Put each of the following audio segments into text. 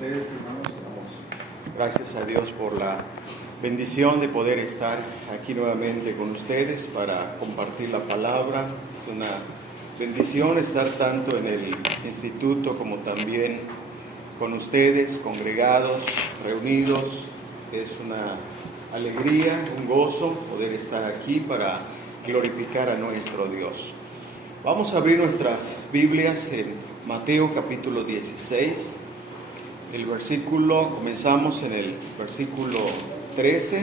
ustedes, hermanos. Damos gracias a Dios por la bendición de poder estar aquí nuevamente con ustedes para compartir la palabra. Es una bendición estar tanto en el instituto como también con ustedes, congregados, reunidos. Es una alegría, un gozo poder estar aquí para glorificar a nuestro Dios. Vamos a abrir nuestras Biblias en Mateo capítulo 16. Comenzamos en el versículo 13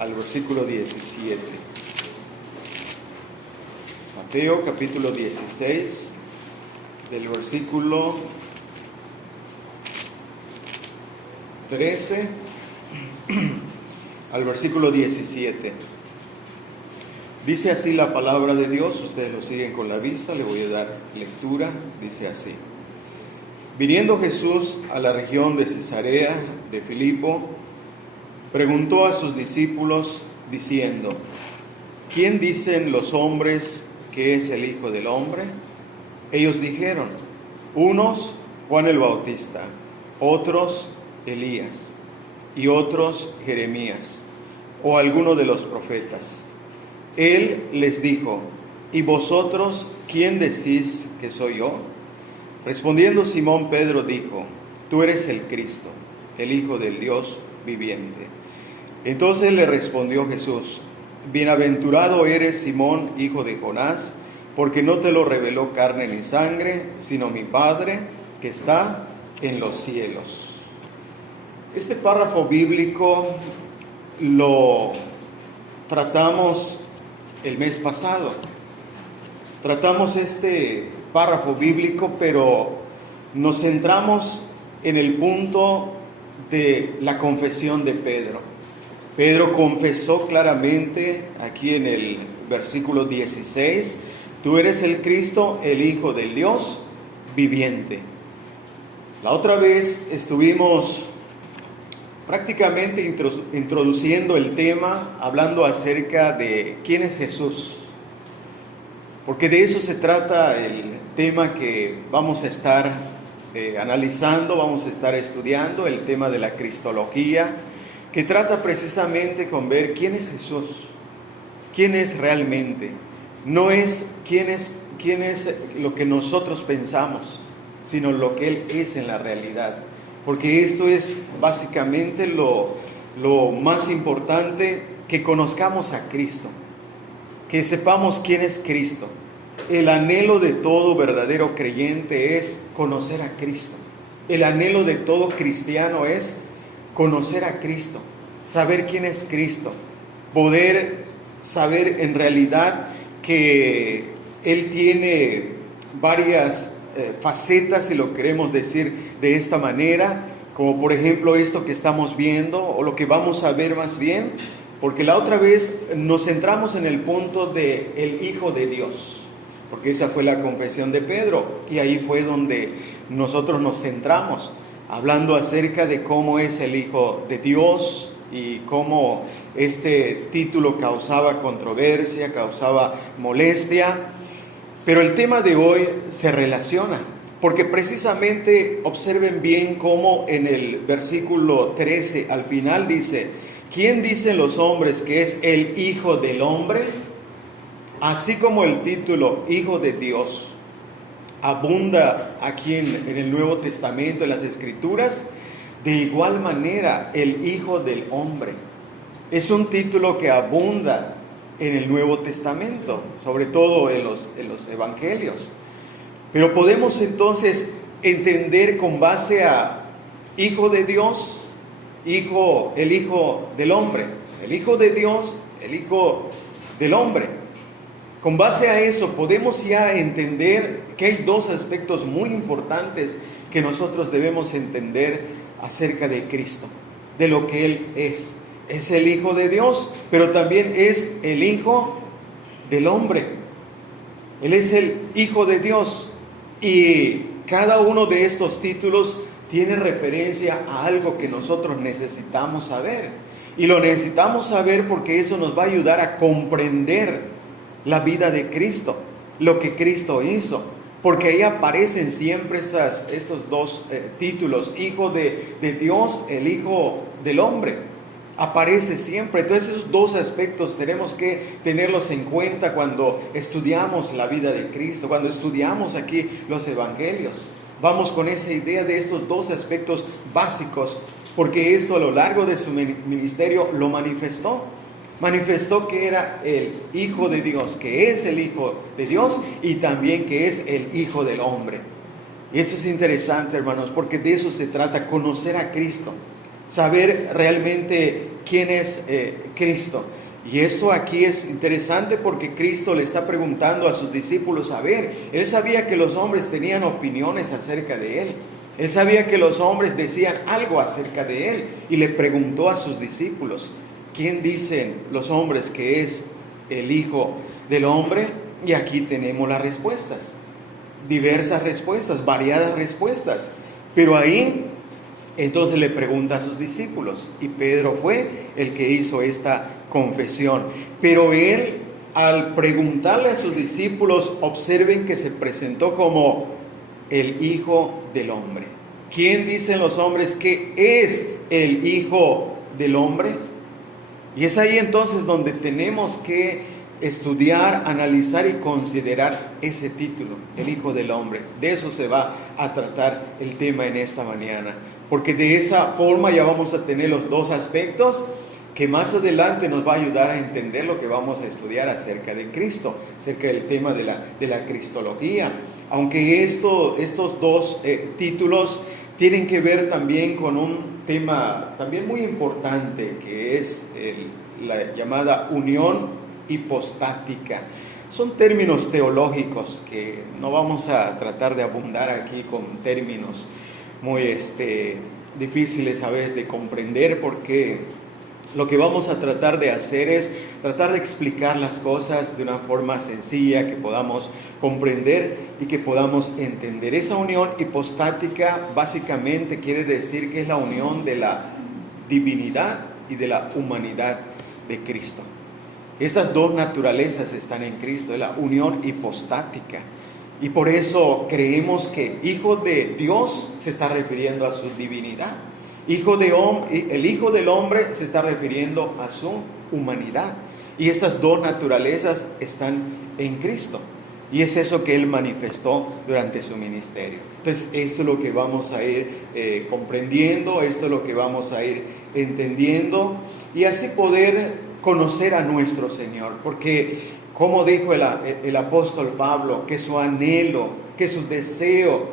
al versículo 17. Mateo capítulo 16, del versículo 13 al versículo 17. Dice así la palabra de Dios, ustedes lo siguen con la vista, le voy a dar lectura, dice así. Viniendo Jesús a la región de Cesarea de Filipo, preguntó a sus discípulos diciendo: ¿Quién dicen los hombres que es el Hijo del Hombre? Ellos dijeron: unos Juan el Bautista, otros Elías, y otros Jeremías, o alguno de los profetas. Él les dijo: ¿y vosotros quién decís que soy yo? Respondiendo Simón Pedro dijo: tú eres el Cristo, el Hijo del Dios viviente. Entonces le respondió Jesús: bienaventurado eres Simón, hijo de Jonás, porque no te lo reveló carne ni sangre, sino mi Padre que está en los cielos. Este párrafo bíblico lo tratamos el mes pasado. Tratamos este párrafo bíblico, pero nos centramos en el punto de la confesión de Pedro. Pedro confesó claramente aquí en el versículo 16: tú eres el Cristo, el Hijo del Dios viviente. La otra vez estuvimos prácticamente introduciendo el tema, hablando acerca de quién es Jesús, porque de eso se trata el tema que vamos a estar analizando, vamos a estar estudiando, el tema de la cristología, que trata precisamente con ver quién es Jesús, quién es realmente. No es quién es lo que nosotros pensamos, sino lo que Él es en la realidad. Porque esto es básicamente lo más importante, que conozcamos a Cristo, que sepamos quién es Cristo. El anhelo de todo verdadero creyente es conocer a Cristo. El anhelo de todo cristiano es conocer a Cristo, saber quién es Cristo, poder saber en realidad que Él tiene varias facetas, si lo queremos decir de esta manera, como por ejemplo esto que estamos viendo, o lo que vamos a ver más bien, porque la otra vez nos centramos en el punto de el Hijo de Dios, porque esa fue la confesión de Pedro, y ahí fue donde nosotros nos centramos, hablando acerca de cómo es el Hijo de Dios, y cómo este título causaba controversia, causaba molestia. Pero el tema de hoy se relaciona, porque precisamente observen bien cómo en el versículo 13 al final dice: ¿quién dicen los hombres que es el Hijo del Hombre? Así como el título Hijo de Dios abunda aquí en el Nuevo Testamento, en las Escrituras, de igual manera el Hijo del Hombre es un título que abunda en el Nuevo Testamento, sobre todo en los Evangelios. Pero podemos entonces entender con base a Hijo de Dios, el Hijo del Hombre, el Hijo de Dios, el Hijo del Hombre. Con base a eso podemos ya entender que hay dos aspectos muy importantes que nosotros debemos entender acerca de Cristo, de lo que Él es. Es el Hijo de Dios, pero también es el Hijo del Hombre. Él es el Hijo de Dios. Y cada uno de estos títulos tiene referencia a algo que nosotros necesitamos saber. Y lo necesitamos saber porque eso nos va a ayudar a comprender la vida de Cristo, lo que Cristo hizo. porque ahí aparecen siempre estos dos títulos, Hijo de Dios, el Hijo del Hombre. Aparece siempre. Entonces esos dos aspectos tenemos que tenerlos en cuenta cuando estudiamos la vida de Cristo, cuando estudiamos aquí los evangelios. Vamos con esa idea de estos dos aspectos básicos, porque esto a lo largo de su ministerio lo manifestó. Manifestó que era el Hijo de Dios, que es el Hijo de Dios y también que es el Hijo del Hombre. Y esto es interesante, hermanos, porque de eso se trata, conocer a Cristo. Saber realmente quién es Cristo. Y esto aquí es interesante porque Cristo le está preguntando a sus discípulos, a ver, Él sabía que los hombres tenían opiniones acerca de Él. Él sabía que los hombres decían algo acerca de Él y le preguntó a sus discípulos, ¿quién dicen los hombres que es el Hijo del Hombre? Y aquí tenemos las respuestas, diversas respuestas, variadas respuestas, pero ahí entonces le pregunta a sus discípulos y Pedro fue el que hizo esta confesión. Pero él, al preguntarle a sus discípulos, observen que se presentó como el Hijo del Hombre. ¿Quién dicen los hombres que es el Hijo del Hombre? Y es ahí entonces donde tenemos que estudiar, analizar y considerar ese título, el Hijo del Hombre. De eso se va a tratar el tema en esta mañana. Porque de esa forma ya vamos a tener los dos aspectos que más adelante nos va a ayudar a entender lo que vamos a estudiar acerca de Cristo, acerca del tema de la cristología. Aunque estos dos títulos tienen que ver también con un tema también muy importante, que es la llamada unión hipostática. Son términos teológicos que no vamos a tratar de abundar aquí con términos muy difíciles a veces de comprender, porque lo que vamos a tratar de hacer es tratar de explicar las cosas de una forma sencilla, que podamos comprender y que podamos entender. Esa unión hipostática básicamente quiere decir que es la unión de la divinidad y de la humanidad de Cristo. Estas dos naturalezas están en Cristo, es la unión hipostática. Y por eso creemos que Hijo de Dios se está refiriendo a su divinidad. El Hijo del Hombre se está refiriendo a su humanidad. Y estas dos naturalezas están en Cristo. Y es eso que Él manifestó durante su ministerio. Entonces, esto es lo que vamos a ir comprendiendo, esto es lo que vamos a ir entendiendo. Y así poder conocer a nuestro Señor. Porque, como dijo el apóstol Pablo, que su anhelo, que su deseo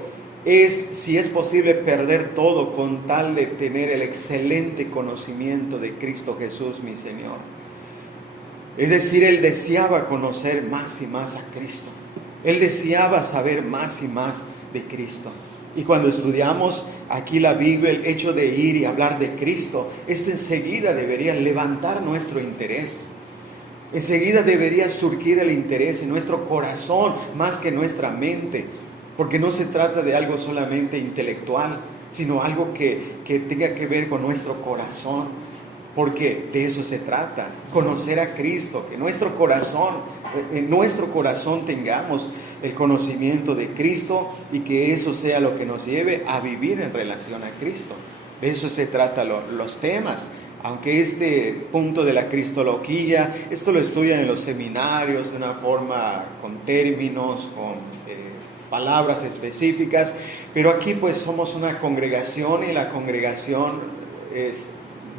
es, si es posible, perder todo con tal de tener el excelente conocimiento de Cristo Jesús, mi Señor. Es decir, Él deseaba conocer más y más a Cristo. Él deseaba saber más y más de Cristo. Y cuando estudiamos aquí la Biblia, el hecho de ir y hablar de Cristo, esto enseguida debería levantar nuestro interés. Enseguida debería surgir el interés en nuestro corazón más que en nuestra mente, porque no se trata de algo solamente intelectual, sino algo que tenga que ver con nuestro corazón, porque de eso se trata, conocer a Cristo, que en nuestro corazón tengamos el conocimiento de Cristo y que eso sea lo que nos lleve a vivir en relación a Cristo. De eso se trata los temas. Aunque este punto de la cristología, esto lo estudian en los seminarios de una forma con términos, con palabras específicas, pero aquí pues somos una congregación y la congregación es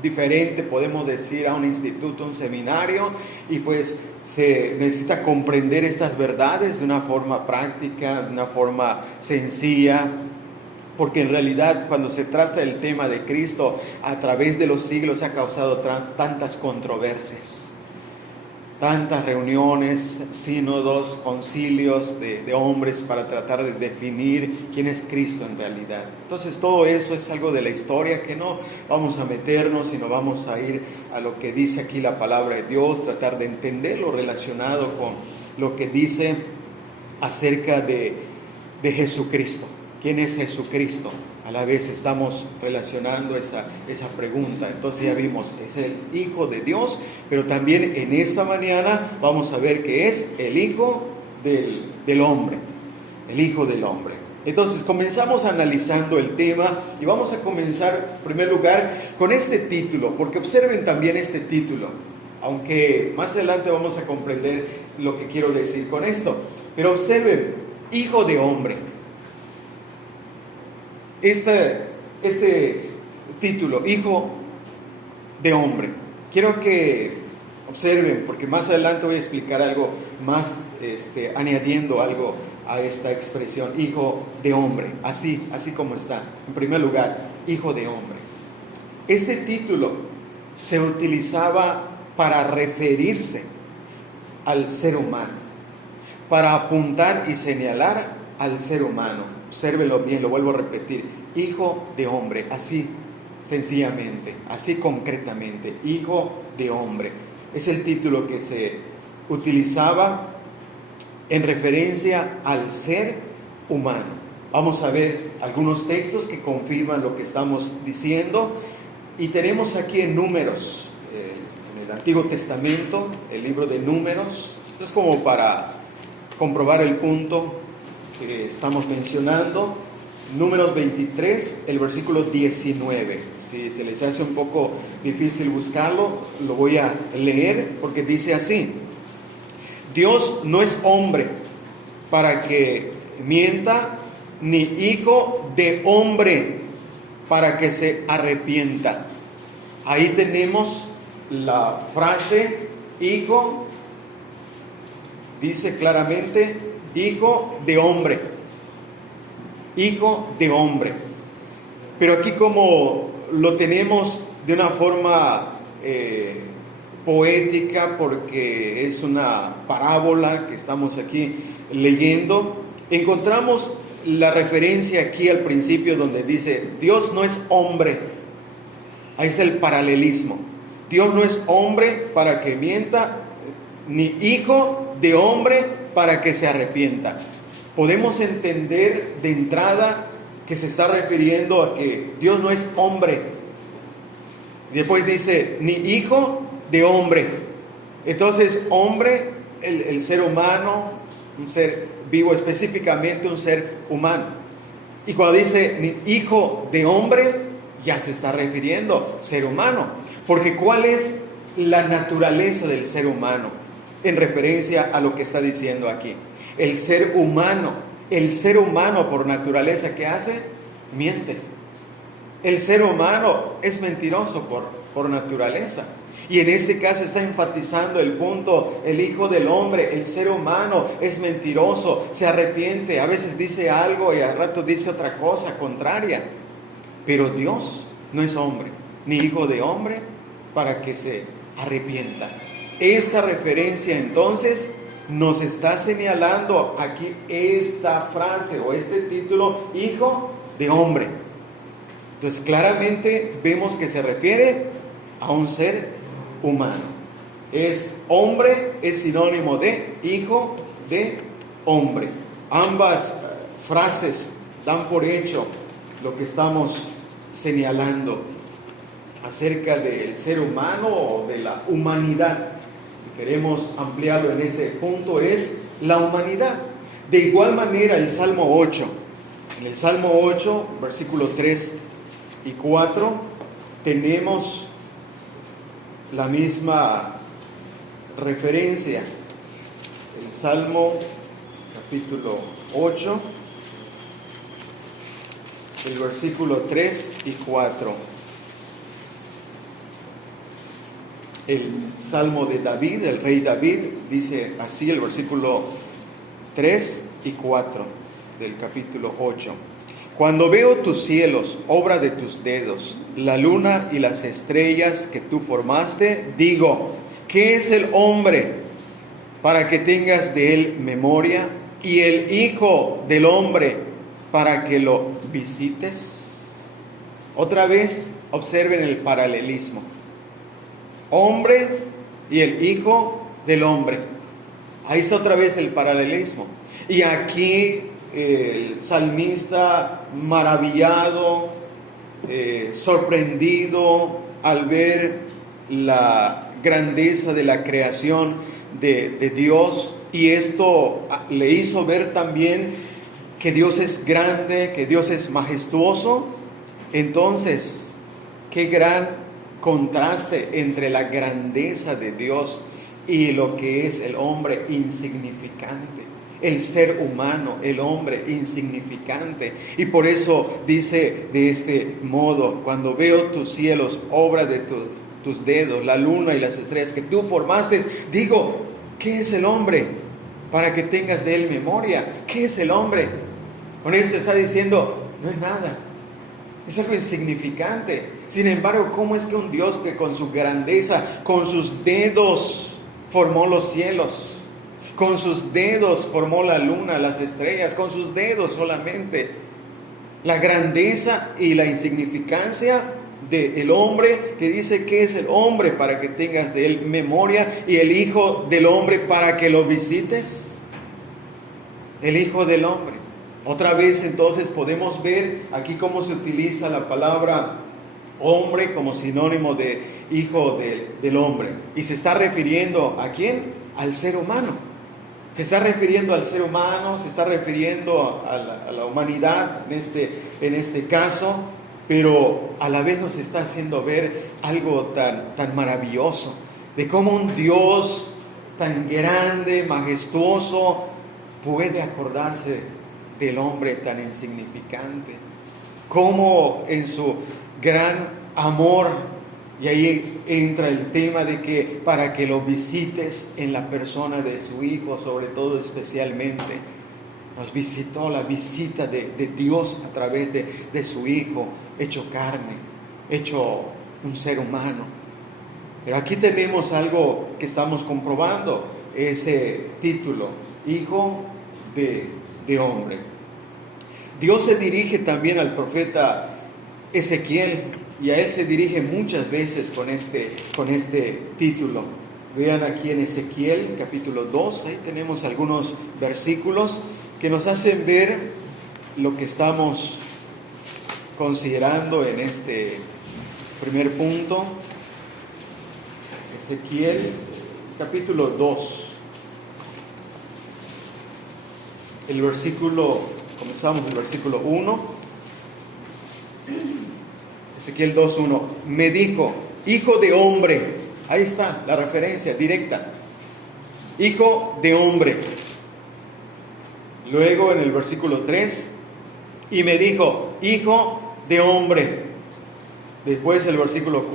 diferente, podemos decir, a un instituto, un seminario, y pues se necesita comprender estas verdades de una forma práctica, de una forma sencilla. Porque en realidad cuando se trata del tema de Cristo, a través de los siglos ha causado tantas controversias, tantas reuniones, sínodos, concilios de hombres para tratar de definir quién es Cristo en realidad. Entonces todo eso es algo de la historia que no vamos a meternos, sino vamos a ir a lo que dice aquí la palabra de Dios, tratar de entender lo relacionado con lo que dice acerca de Jesucristo. ¿Quién es Jesucristo? A la vez estamos relacionando esa pregunta. Entonces ya vimos, es el Hijo de Dios, pero también en esta mañana vamos a ver que es el Hijo del Hombre. el Hijo del Hombre. Entonces comenzamos analizando el tema y vamos a comenzar en primer lugar con este título, porque observen también este título, aunque más adelante vamos a comprender lo que quiero decir con esto. Pero observen, Hijo de Hombre. Este título, Hijo de Hombre, quiero que observen, porque más adelante voy a explicar algo más, añadiendo algo a esta expresión, Hijo de Hombre, así como está. En primer lugar, Hijo de Hombre. Este título se utilizaba para referirse al ser humano, para apuntar y señalar al ser humano. Obsérvenlo bien, lo vuelvo a repetir, Hijo de Hombre, así sencillamente, así concretamente, Hijo de Hombre. Es el título que se utilizaba en referencia al ser humano. Vamos a ver algunos textos que confirman lo que estamos diciendo. Y tenemos aquí en Números, en el Antiguo Testamento, el libro de Números. Esto es como para comprobar el punto que estamos mencionando. Números 23, el versículo 19. Si se les hace un poco difícil buscarlo, lo voy a leer porque dice así: Dios no es hombre para que mienta, ni hijo de hombre para que se arrepienta. Ahí tenemos la frase hijo, dice claramente hijo de hombre, hijo de hombre. Pero aquí como lo tenemos de una forma poética, porque es una parábola que estamos aquí leyendo, encontramos la referencia aquí al principio donde dice Dios no es hombre. Ahí está el paralelismo. Dios no es hombre para que mienta, ni hijo de hombre para que se arrepienta. Podemos entender de entrada que se está refiriendo a que Dios no es hombre. Después dice ni hijo de hombre. Entonces hombre, el ser humano, un ser vivo, específicamente un ser humano. Y cuando dice ni hijo de hombre, ya se está refiriendo ser humano. Porque ¿cuál es la naturaleza del ser humano? En referencia a lo que está diciendo aquí. El ser humano por naturaleza, ¿qué hace? Miente. El ser humano es mentiroso por naturaleza. Y en este caso está enfatizando el punto, el Hijo del Hombre, el ser humano es mentiroso, se arrepiente, a veces dice algo y al rato dice otra cosa contraria. Pero Dios no es hombre, ni hijo de hombre, para que se arrepienta. Esta referencia entonces nos está señalando aquí esta frase o este título, Hijo de Hombre. Entonces claramente vemos que se refiere a un ser humano. Es hombre, es sinónimo de hijo de hombre. Ambas frases dan por hecho lo que estamos señalando acerca del ser humano o de la humanidad. Si queremos ampliarlo en ese punto, es la humanidad. De igual manera el Salmo 8. En el Salmo 8, versículos 3 y 4, tenemos la misma referencia. El Salmo capítulo 8, el versículo 3 y 4. El Salmo de David, el rey David, dice así el versículo 3 y 4 del capítulo 8. Cuando veo tus cielos, obra de tus dedos, la luna y las estrellas que tú formaste, digo, ¿qué es el hombre para que tengas de él memoria? Y el hijo del hombre para que lo visites. Otra vez, observen el paralelismo. Hombre y el hijo del hombre. Ahí está otra vez el paralelismo. Y aquí el salmista maravillado, sorprendido al ver la grandeza de la creación de Dios, y esto le hizo ver también que Dios es grande, que Dios es majestuoso, entonces, qué gran contraste entre la grandeza de Dios y lo que es el hombre insignificante, el ser humano, el hombre insignificante. Y por eso dice de este modo: cuando veo tus cielos, obra de tus dedos, la luna y las estrellas que tú formaste, digo, ¿qué es el hombre para que tengas de él memoria? ¿Qué es el hombre? Con esto está diciendo, no es nada, es algo insignificante. Sin embargo, ¿cómo es que un Dios que con su grandeza, con sus dedos formó los cielos, con sus dedos formó la luna, las estrellas, con sus dedos solamente? La grandeza y la insignificancia del hombre, que dice que es el hombre para que tengas de él memoria, y el Hijo del Hombre para que lo visites. El Hijo del Hombre. Otra vez entonces podemos ver aquí cómo se utiliza la palabra hombre como sinónimo de hijo del hombre. Y se está refiriendo ¿a quién? Al ser humano. Se está refiriendo al ser humano, se está refiriendo a la humanidad en este caso, pero a la vez nos está haciendo ver algo tan maravilloso, de cómo un Dios tan grande, majestuoso, puede acordarse del hombre tan insignificante. Cómo en su gran amor, y ahí entra el tema de que para que lo visites en la persona de su Hijo, sobre todo especialmente, nos visitó, la visita de Dios a través de su Hijo, hecho carne, hecho un ser humano. Pero aquí tenemos algo que estamos comprobando, ese título, Hijo de Hombre. Dios se dirige también al profeta Ezequiel, y a él se dirige muchas veces con este título. Vean aquí en Ezequiel capítulo 2, ahí tenemos algunos versículos que nos hacen ver lo que estamos considerando en este primer punto. Ezequiel capítulo 2, comenzamos el versículo 1. Ezequiel 2:1, me dijo, hijo de hombre, ahí está la referencia directa, hijo de hombre. Luego en el versículo 3, y me dijo, hijo de hombre. Después el versículo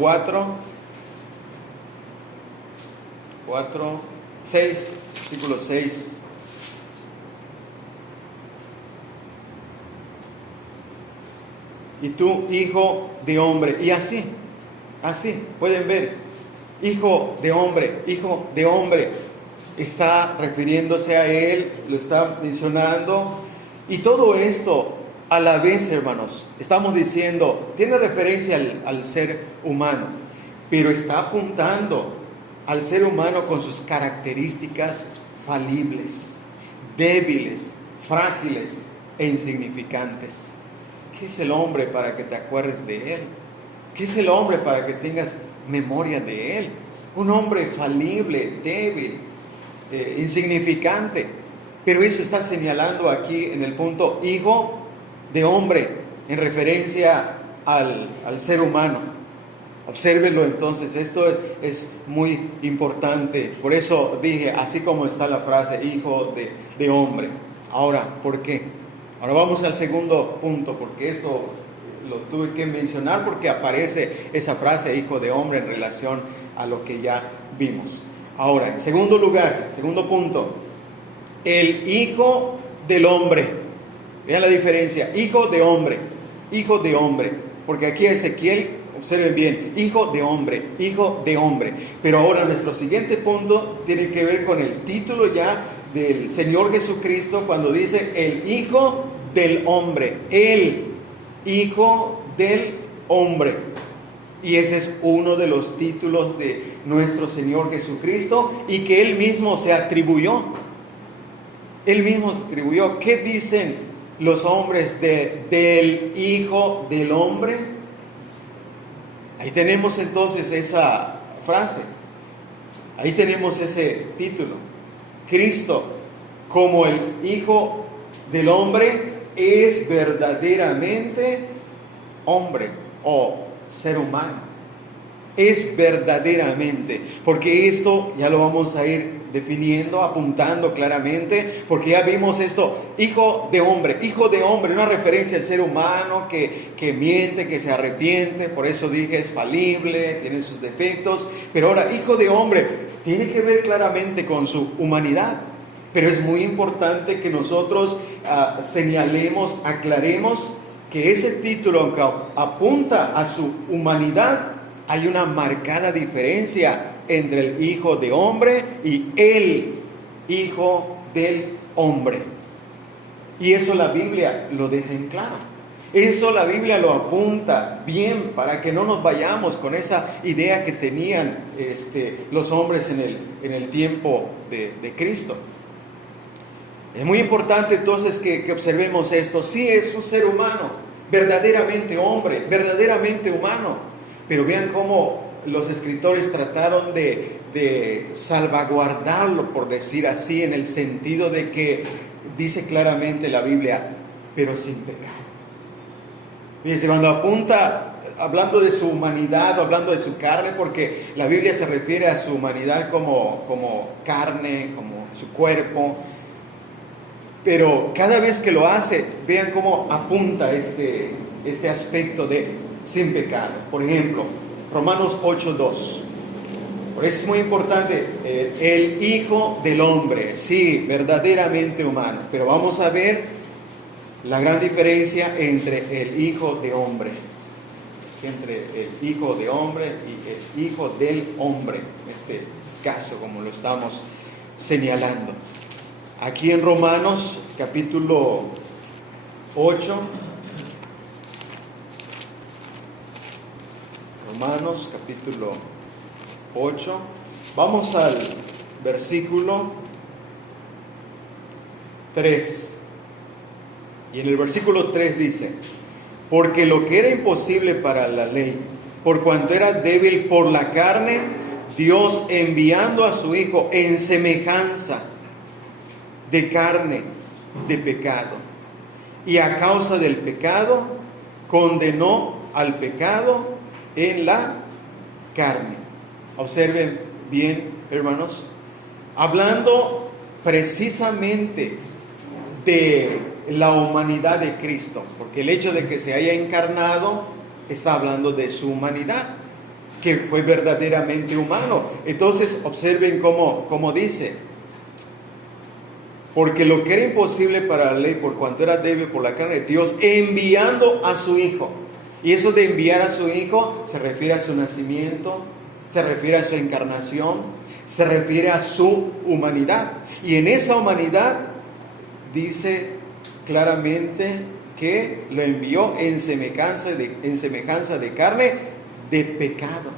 6, versículo 6. Y tú, hijo de hombre. Y así, pueden ver, hijo de hombre, está refiriéndose a él, lo está mencionando. Y todo esto, a la vez, hermanos, estamos diciendo, tiene referencia al ser humano, pero está apuntando al ser humano con sus características falibles, débiles, frágiles e insignificantes. ¿Qué es el hombre para que te acuerdes de él? ¿Qué es el hombre para que tengas memoria de él? Un hombre falible, débil, insignificante. Pero eso está señalando aquí en el punto hijo de hombre, en referencia al ser humano. Obsérvenlo entonces, esto es muy importante. Por eso dije, así como está la frase hijo de hombre. Ahora, ¿por qué? Ahora vamos al segundo punto, porque esto lo tuve que mencionar porque aparece esa frase hijo de hombre en relación a lo que ya vimos. Ahora, en segundo lugar, segundo punto, el hijo del hombre. Vean la diferencia, hijo de hombre, porque aquí Ezequiel, observen bien, hijo de hombre. Pero ahora nuestro siguiente punto tiene que ver con el título ya del Señor Jesucristo, cuando dice el Hijo del Hombre, el Hijo del Hombre. Y ese es uno de los títulos de nuestro Señor Jesucristo y que Él mismo se atribuyó. ¿Qué dicen los hombres del Hijo del Hombre? Ahí tenemos entonces esa frase, ahí tenemos ese título. Cristo como el Hijo del Hombre es verdaderamente hombre o ser humano. Es verdaderamente, porque esto ya lo vamos a ir definiendo, apuntando claramente, porque ya vimos esto, hijo de hombre, una referencia al ser humano que miente, que se arrepiente, por eso dije es falible, tiene sus defectos, pero ahora hijo de hombre tiene que ver claramente con su humanidad, pero es muy importante que nosotros señalemos, aclaremos que ese título, aunque apunta a su humanidad, hay una marcada diferencia entre el Hijo de Hombre y el Hijo del Hombre. Y eso la Biblia lo deja en claro. Eso la Biblia lo apunta bien para que no nos vayamos con esa idea que tenían los hombres en el tiempo de Cristo. Es muy importante entonces que observemos esto. Sí, es un ser humano, verdaderamente hombre, verdaderamente humano. Pero vean cómo los escritores trataron de salvaguardarlo, por decir así, en el sentido de que dice claramente la Biblia, pero sin pecado. Fíjense, cuando apunta, hablando de su humanidad, hablando de su carne, porque la Biblia se refiere a su humanidad como carne, como su cuerpo, pero cada vez que lo hace, vean cómo apunta este aspecto de sin pecado. Por ejemplo, Romanos 8:2. Por eso es muy importante, el Hijo del Hombre, sí, verdaderamente humano. Pero vamos a ver la gran diferencia entre el Hijo de Hombre, entre el Hijo de Hombre y el Hijo del Hombre, en este caso, como lo estamos señalando. Aquí en Romanos, capítulo 8, Romanos capítulo 8, vamos al versículo 3. Y en el versículo 3 dice, porque lo que era imposible para la ley, por cuanto era débil por la carne, Dios enviando a su Hijo en semejanza de carne, de pecado, y a causa del pecado, condenó al pecado en la carne. Observen bien, hermanos, hablando precisamente de la humanidad de Cristo, porque el hecho de que se haya encarnado está hablando de su humanidad, que fue verdaderamente humano. Entonces observen cómo dice, porque lo que era imposible para la ley, por cuanto era débil por la carne, Dios enviando a su Hijo. Y eso de enviar a su Hijo se refiere a su nacimiento, se refiere a su encarnación, se refiere a su humanidad. Y en esa humanidad dice claramente que lo envió en semejanza de carne de pecado.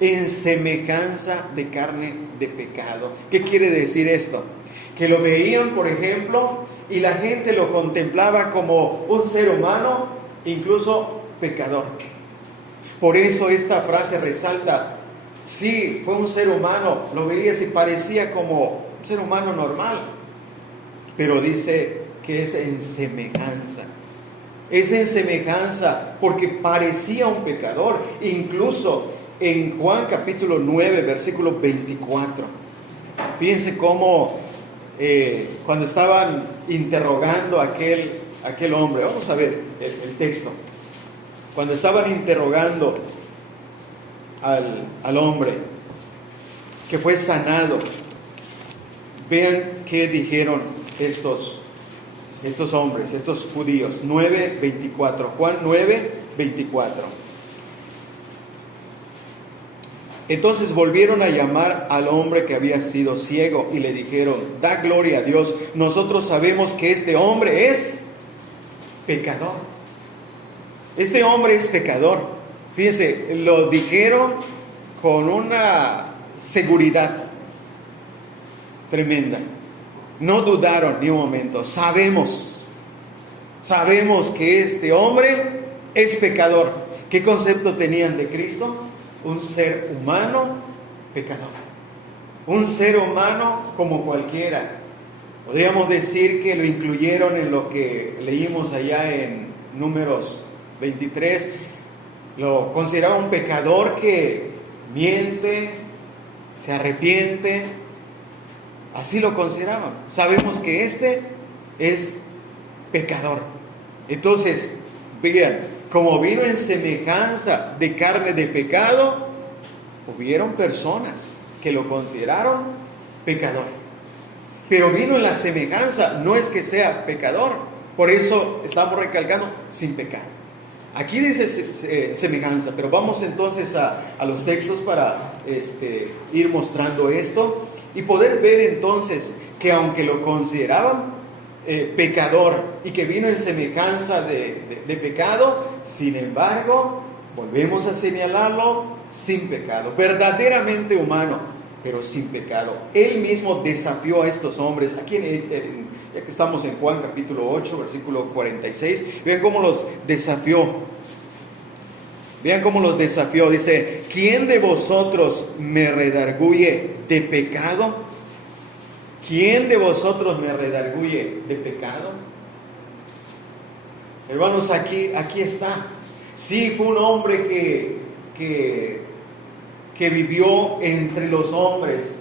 En semejanza de carne de pecado. ¿Qué quiere decir esto? Que lo veían, por ejemplo, y la gente lo contemplaba como un ser humano, incluso pecador. Por eso esta frase resalta, sí, fue un ser humano, lo veías y parecía como un ser humano normal, pero dice que es en semejanza. Es en semejanza porque parecía un pecador. Incluso en Juan capítulo 9, versículo 24. Fíjense cómo cuando estaban interrogando a aquel hombre, vamos a ver el texto. Cuando estaban interrogando al hombre que fue sanado, vean qué dijeron estos hombres, estos judíos. 9:24, Juan 9:24. Entonces volvieron a llamar al hombre que había sido ciego y le dijeron, da gloria a Dios, nosotros sabemos que este hombre es pecador. Este hombre es pecador. Fíjense, lo dijeron con una seguridad tremenda. No dudaron ni un momento. Sabemos que este hombre es pecador. ¿Qué concepto tenían de Cristo? Un ser humano pecador. Un ser humano como cualquiera. Podríamos decir que lo incluyeron en lo que leímos allá en Números 23. Lo consideraba un pecador que miente, se arrepiente. Así lo consideraban. Sabemos que este es pecador. Entonces, vean, como vino en semejanza de carne de pecado, hubieron personas que lo consideraron pecador. Pero vino en la semejanza, no es que sea pecador. Por eso estamos recalcando sin pecado. Aquí dice semejanza, pero vamos entonces a los textos para ir mostrando esto y poder ver entonces que aunque lo consideraban pecador y que vino en semejanza de pecado, sin embargo, volvemos a señalarlo sin pecado, verdaderamente humano, pero sin pecado. Él mismo desafió a estos hombres. Aquí, ya que estamos en Juan capítulo 8, versículo 46, vean cómo los desafió. Vean cómo los desafió. Dice, ¿quién de vosotros me redarguye de pecado? ¿Quién de vosotros me redarguye de pecado? Hermanos, aquí está. Sí, fue un hombre que vivió entre los hombres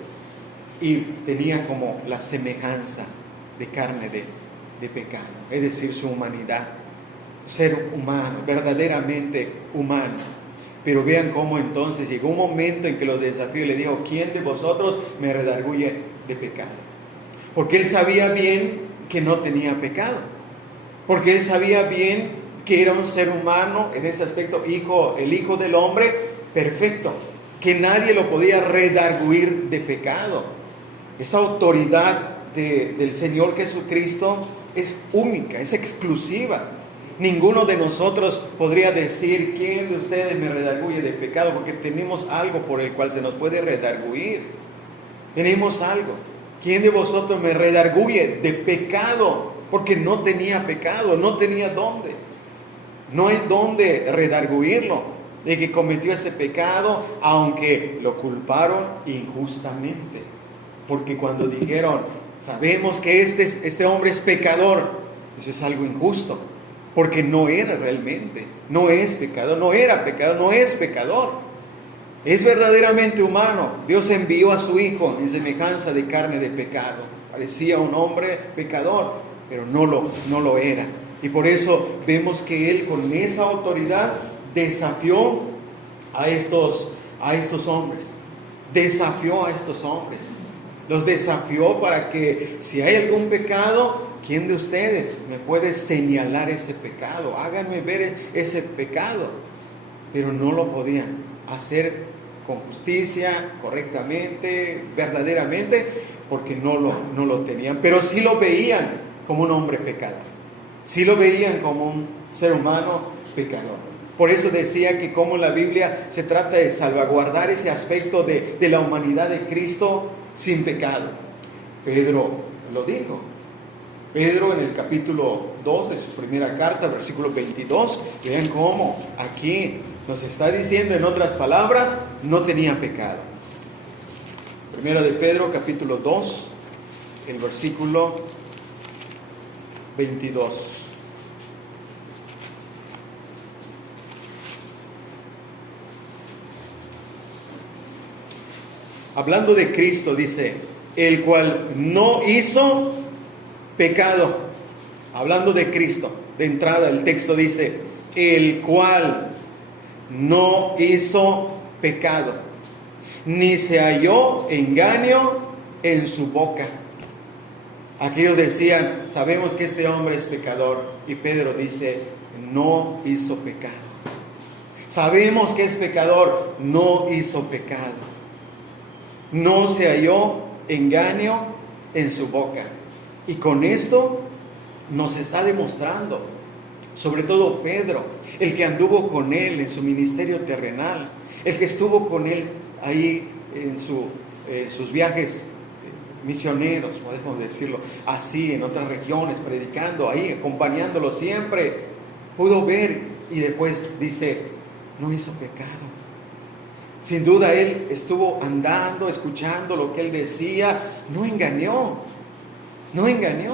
y tenía como la semejanza de carne de pecado, es decir, su humanidad, ser humano, verdaderamente humano. Pero vean cómo entonces llegó un momento en que lo desafió y le dijo, ¿quién de vosotros me redarguye de pecado? Porque él sabía bien que no tenía pecado, porque él sabía bien que era un ser humano, en este aspecto, el hijo del hombre perfecto, que nadie lo podía redarguir de pecado. Esta autoridad del Señor Jesucristo es única, es exclusiva. Ninguno de nosotros podría decir, ¿quién de ustedes me redarguye de pecado? Porque tenemos algo por el cual se nos puede redarguir. Tenemos algo. ¿Quién de vosotros me redarguye de pecado? Porque no tenía pecado, no tenía dónde. No hay dónde redarguirlo de que cometió este pecado, aunque lo culparon injustamente. Porque cuando dijeron, sabemos que este hombre es pecador, eso es algo injusto, porque no era realmente, no es pecador, no era pecador, no es pecador. Es verdaderamente humano. Dios envió a su Hijo en semejanza de carne de pecado. Parecía un hombre pecador, pero no lo era. Y por eso vemos que Él con esa autoridad desafió a estos hombres. Desafió a estos hombres. Los desafió para que si hay algún pecado, ¿quién de ustedes me puede señalar ese pecado? Háganme ver ese pecado. Pero no lo podían hacer con justicia, correctamente, verdaderamente, porque no lo tenían. Pero sí lo veían como un hombre pecador. Sí lo veían como un ser humano pecador. Por eso decía que como la Biblia se trata de salvaguardar ese aspecto de la humanidad de Cristo sin pecado. Pedro lo dijo. Pedro en el capítulo 2 de su primera carta, versículo 22, vean cómo aquí nos está diciendo, en otras palabras, no tenía pecado. Primera de Pedro, capítulo 2, el versículo 22. Hablando de Cristo, dice, el cual no hizo pecado. Hablando de Cristo, de entrada el texto dice, el cual no hizo pecado, ni se halló engaño en su boca. Aquellos decían, sabemos que este hombre es pecador, y Pedro dice, no hizo pecado. Sabemos que es pecador, no hizo pecado. No se halló engaño en su boca. Y con esto nos está demostrando, sobre todo Pedro, el que anduvo con él en su ministerio terrenal, el que estuvo con él ahí en sus viajes misioneros, podemos decirlo así, en otras regiones, predicando ahí, acompañándolo siempre, pudo ver y después dice, no hizo pecado. Sin duda él estuvo andando, escuchando lo que él decía, no engañó. No engañó.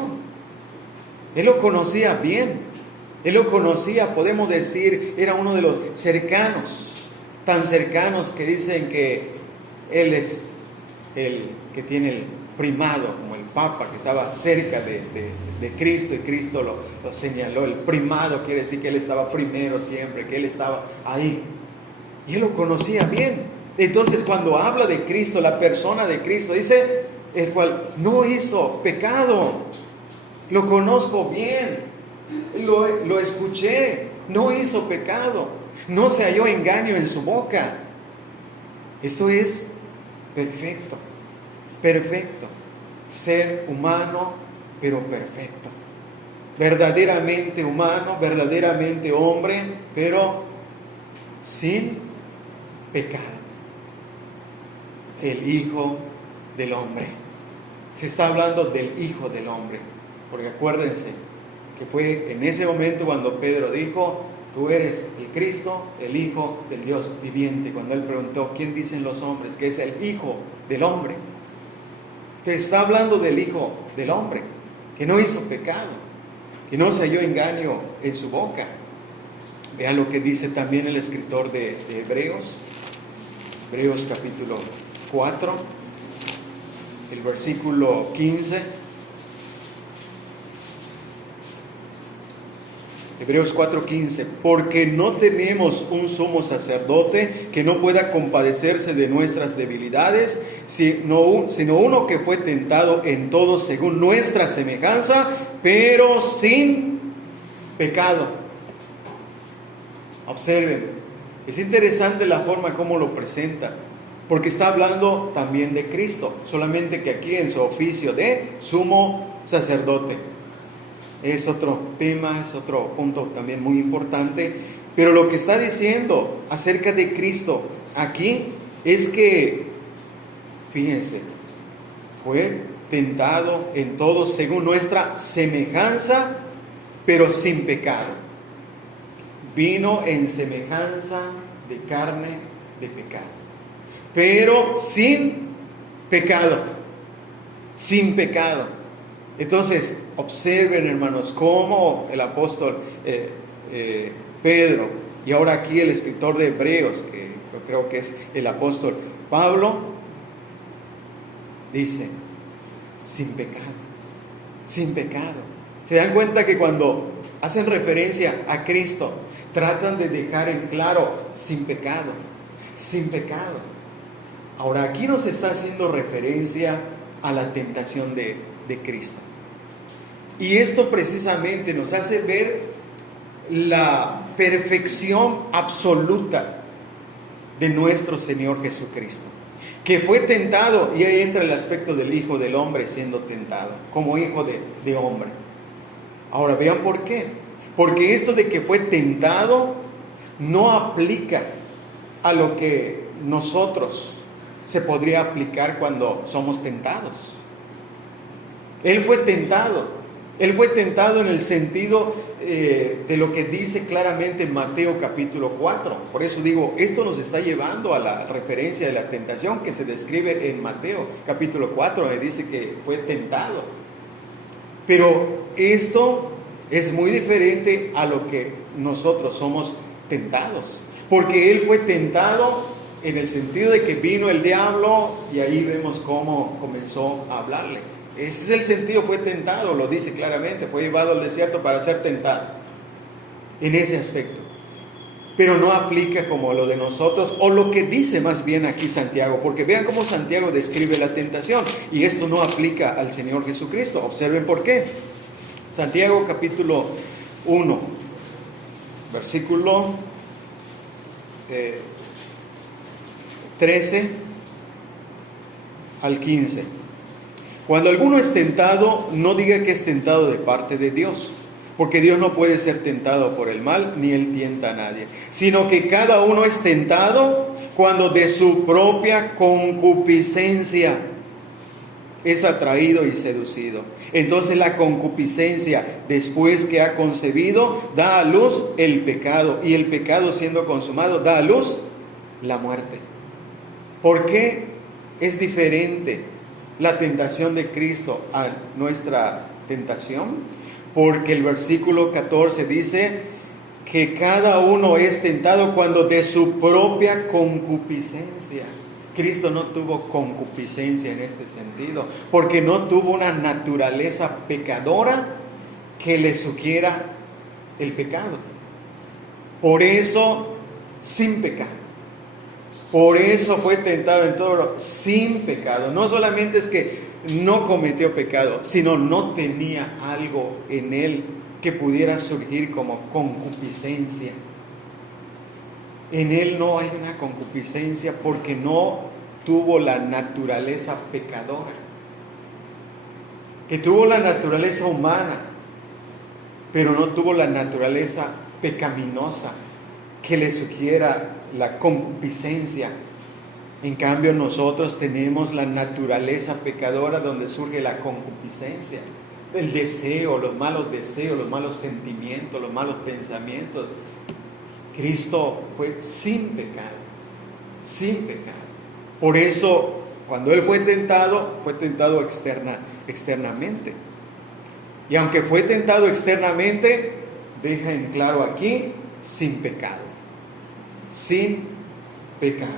Él lo conocía bien. Él lo conocía, podemos decir, era uno de los cercanos, tan cercanos que dicen que él es el que tiene el primado, como el Papa que estaba cerca de Cristo, y Cristo lo señaló. El primado quiere decir que él estaba primero siempre, que él estaba ahí. Y él lo conocía bien. Entonces, cuando habla de Cristo, la persona de Cristo, dice, el cual no hizo pecado. Lo conozco bien, lo escuché, no hizo pecado, no se halló engaño en su boca. Esto es perfecto, perfecto. Ser humano, pero perfecto. Verdaderamente humano, verdaderamente hombre, pero sin pecado. El Hijo del Hombre. Se está hablando del Hijo del Hombre. Porque acuérdense que fue en ese momento cuando Pedro dijo, tú eres el Cristo, el Hijo del Dios viviente. Cuando él preguntó, ¿quién dicen los hombres que es el Hijo del Hombre? Que está hablando del Hijo del Hombre, que no hizo pecado, que no se halló engaño en su boca. Vean lo que dice también el escritor de Hebreos, Hebreos capítulo 4, el versículo 15. Hebreos 4:15, porque no tenemos un sumo sacerdote que no pueda compadecerse de nuestras debilidades, sino uno que fue tentado en todo según nuestra semejanza, pero sin pecado. Observen, es interesante la forma como lo presenta, porque está hablando también de Cristo, solamente que aquí en su oficio de sumo sacerdote. Es otro tema, es otro punto también muy importante. Pero lo que está diciendo acerca de Cristo aquí es que, fíjense, fue tentado en todo según nuestra semejanza, pero sin pecado. Vino en semejanza de carne de pecado, pero sin pecado. Sin pecado. Entonces, observen, hermanos, cómo el apóstol Pedro, y ahora aquí el escritor de Hebreos, que yo creo que es el apóstol Pablo, dice, sin pecado, sin pecado. ¿Se dan cuenta que cuando hacen referencia a Cristo, tratan de dejar en claro, sin pecado, sin pecado? Ahora, aquí nos está haciendo referencia a la tentación de Cristo. Y esto precisamente nos hace ver la perfección absoluta de nuestro Señor Jesucristo, que fue tentado, y ahí entra el aspecto del Hijo del Hombre siendo tentado, como hijo de hombre. Ahora vean por qué. Porque esto de que fue tentado no aplica a lo que nosotros se podría aplicar cuando somos tentados. Él fue tentado en el sentido de lo que dice claramente en Mateo capítulo 4. Por eso digo, esto nos está llevando a la referencia de la tentación que se describe en Mateo capítulo 4, donde dice que fue tentado. Pero esto es muy diferente a lo que nosotros somos tentados. Porque Él fue tentado en el sentido de que vino el diablo y ahí vemos cómo comenzó a hablarle. Ese es el sentido, fue tentado, lo dice claramente, fue llevado al desierto para ser tentado, en ese aspecto. Pero no aplica como lo de nosotros, o lo que dice más bien aquí Santiago, porque vean cómo Santiago describe la tentación, y esto no aplica al Señor Jesucristo. Observen por qué. Santiago capítulo 1, versículo 13 al 15. Cuando alguno es tentado, no diga que es tentado de parte de Dios, porque Dios no puede ser tentado por el mal, ni Él tienta a nadie, sino que cada uno es tentado cuando de su propia concupiscencia es atraído y seducido. Entonces la concupiscencia, después que ha concebido, da a luz el pecado, y el pecado siendo consumado, da a luz la muerte. ¿Por qué es diferente la tentación de Cristo a nuestra tentación? Porque el versículo 14 dice que cada uno es tentado cuando de su propia concupiscencia. Cristo no tuvo concupiscencia en este sentido, porque no tuvo una naturaleza pecadora que le sugiera el pecado. Por eso, sin pecado. Por eso fue tentado en todo, sin pecado. No solamente es que no cometió pecado, sino no tenía algo en él que pudiera surgir como concupiscencia. En él no hay una concupiscencia porque no tuvo la naturaleza pecadora. Que tuvo la naturaleza humana, pero no tuvo la naturaleza pecaminosa que le sugiera la concupiscencia. En cambio, nosotros tenemos la naturaleza pecadora donde surge la concupiscencia, el deseo, los malos sentimientos, los malos pensamientos. Cristo fue sin pecado, sin pecado. Por eso, cuando Él fue tentado externamente. Y aunque fue tentado externamente, deja en claro aquí, sin pecado. Sin pecado.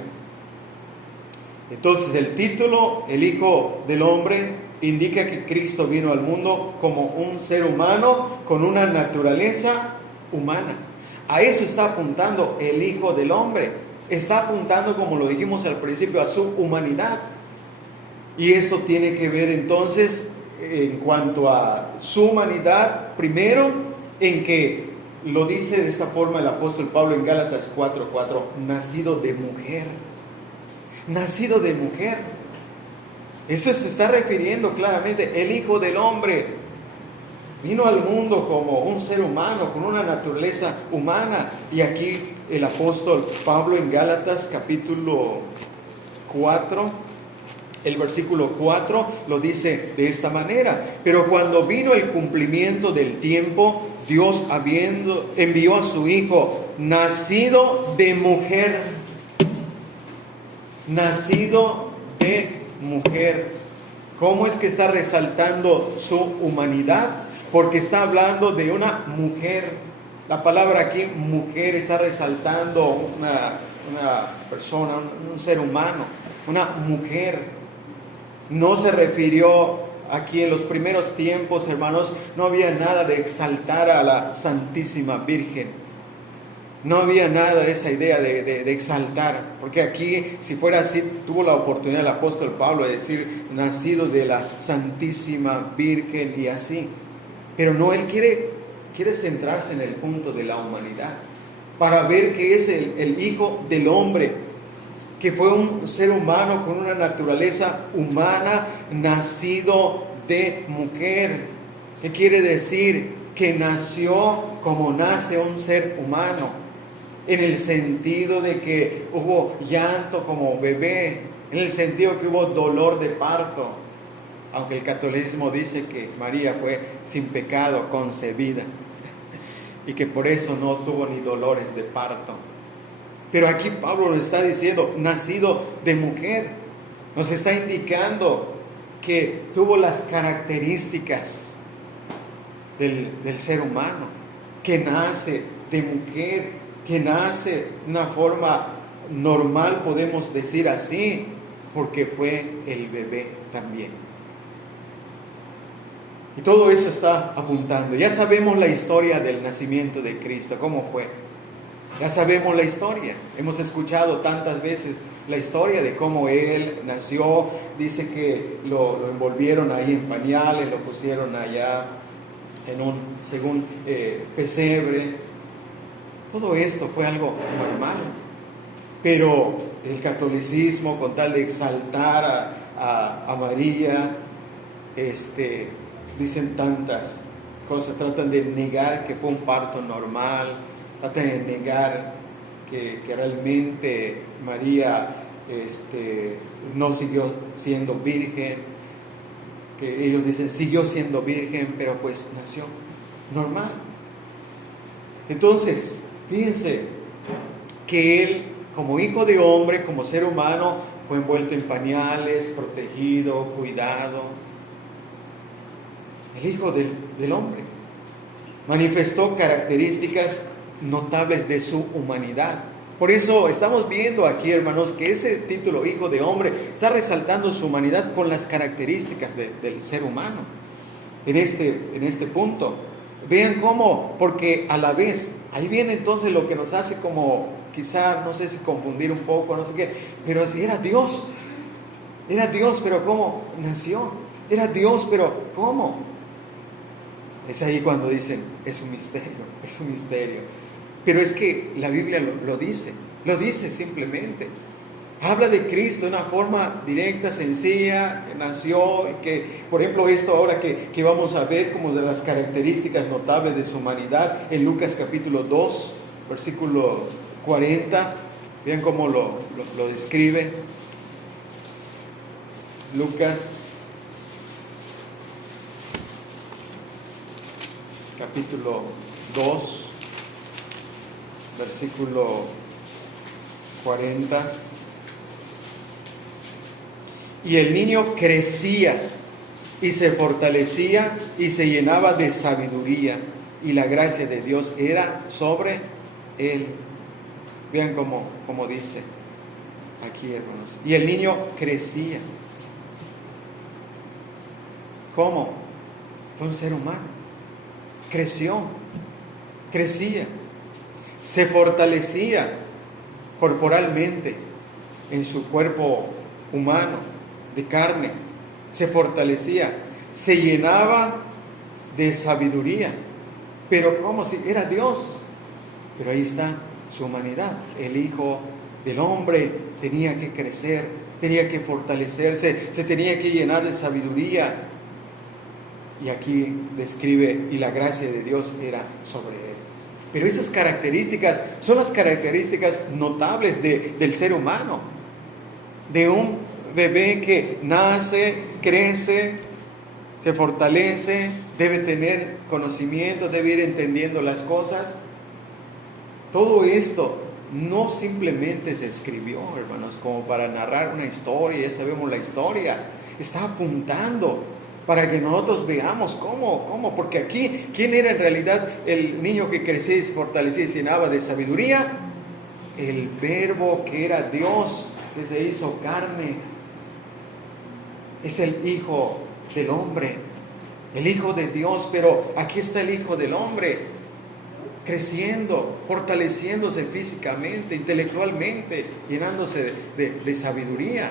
Entonces el título, el Hijo del Hombre, indica que Cristo vino al mundo como un ser humano con una naturaleza humana. A eso está apuntando el Hijo del Hombre. Está apuntando, como lo dijimos al principio, a su humanidad. Y esto tiene que ver entonces, en cuanto a su humanidad, primero, en que lo dice de esta forma el apóstol Pablo en Gálatas 4:4, nacido de mujer. Nacido de mujer. Esto se está refiriendo claramente, el Hijo del Hombre vino al mundo como un ser humano, con una naturaleza humana. Y aquí el apóstol Pablo en Gálatas capítulo 4, el versículo 4 lo dice de esta manera: pero cuando vino el cumplimiento del tiempo, Dios envió a su Hijo, nacido de mujer. Nacido de mujer. ¿Cómo es que está resaltando su humanidad? Porque está hablando de una mujer. La palabra aquí, mujer, está resaltando una persona, un ser humano, una mujer. No se refirió aquí en los primeros tiempos, hermanos, no había nada de exaltar a la Santísima Virgen. No había nada de esa idea de exaltar, porque aquí, si fuera así, tuvo la oportunidad el apóstol Pablo de decir, nacido de la Santísima Virgen y así. Pero no, él quiere centrarse en el punto de la humanidad, para ver que es el Hijo del Hombre, que fue un ser humano con una naturaleza humana, nacido de mujer. ¿Qué quiere decir? Que nació como nace un ser humano. En el sentido de que hubo llanto como bebé, en el sentido que hubo dolor de parto, aunque el catolicismo dice que María fue sin pecado concebida y que por eso no tuvo ni dolores de parto. Pero aquí Pablo nos está diciendo, nacido de mujer, nos está indicando que tuvo las características del ser humano, que nace de mujer, que nace de una forma normal, podemos decir así, porque fue el bebé también. Y todo eso está apuntando. Ya sabemos la historia del nacimiento de Cristo, cómo fue. Ya sabemos la historia. Hemos escuchado tantas veces la historia de cómo Él nació. Dice que lo envolvieron ahí en pañales, lo pusieron allá en un pesebre. Todo esto fue algo normal, pero el catolicismo, con tal de exaltar a María, dicen tantas cosas, tratan de negar que fue un parto normal, tratan de negar que realmente María no siguió siendo virgen, que ellos dicen siguió siendo virgen, pero pues nació normal. Entonces, fíjense que Él, como Hijo de Hombre, como ser humano, fue envuelto en pañales, protegido, cuidado. El Hijo del Hombre manifestó características notables de su humanidad. Por eso estamos viendo aquí, hermanos, que ese título, Hijo de Hombre, está resaltando su humanidad con las características del ser humano. En este punto, vean cómo, porque a la vez, ahí viene entonces lo que nos hace como, quizá, no sé si confundir un poco, no sé qué, pero era Dios, pero ¿cómo nació? Era Dios, pero ¿cómo? Es ahí cuando dicen, es un misterio. Pero es que la Biblia lo dice simplemente. Habla de Cristo de una forma directa, sencilla, que nació, que, por ejemplo, esto ahora que vamos a ver como de las características notables de su humanidad, en Lucas capítulo 2, versículo 40, vean cómo lo describe. Lucas capítulo 2, versículo 40. Y el niño crecía y se fortalecía y se llenaba de sabiduría, y la gracia de Dios era sobre él. Vean cómo dice aquí, hermanos. Y el niño crecía. ¿Cómo? Fue un ser humano. Crecía. Se fortalecía corporalmente en su cuerpo humano, de carne. Se fortalecía, se llenaba de sabiduría. Pero ¿cómo? Si era Dios. Pero ahí está su humanidad. El Hijo del Hombre tenía que crecer, tenía que fortalecerse, se tenía que llenar de sabiduría. Y aquí describe, y la gracia de Dios era sobre él. Pero estas características son las características notables del ser humano, de un bebé que nace, crece, se fortalece, debe tener conocimiento, debe ir entendiendo las cosas. Todo esto no simplemente se escribió, hermanos, como para narrar una historia, ya sabemos la historia. Está apuntando para que nosotros veamos cómo, porque aquí, ¿quién era en realidad el niño que crecía y se fortalecía y se llenaba de sabiduría? El Verbo que era Dios, que se hizo carne. Es el Hijo del Hombre, el Hijo de Dios, pero aquí está el Hijo del Hombre, creciendo, fortaleciéndose físicamente, intelectualmente, llenándose de sabiduría.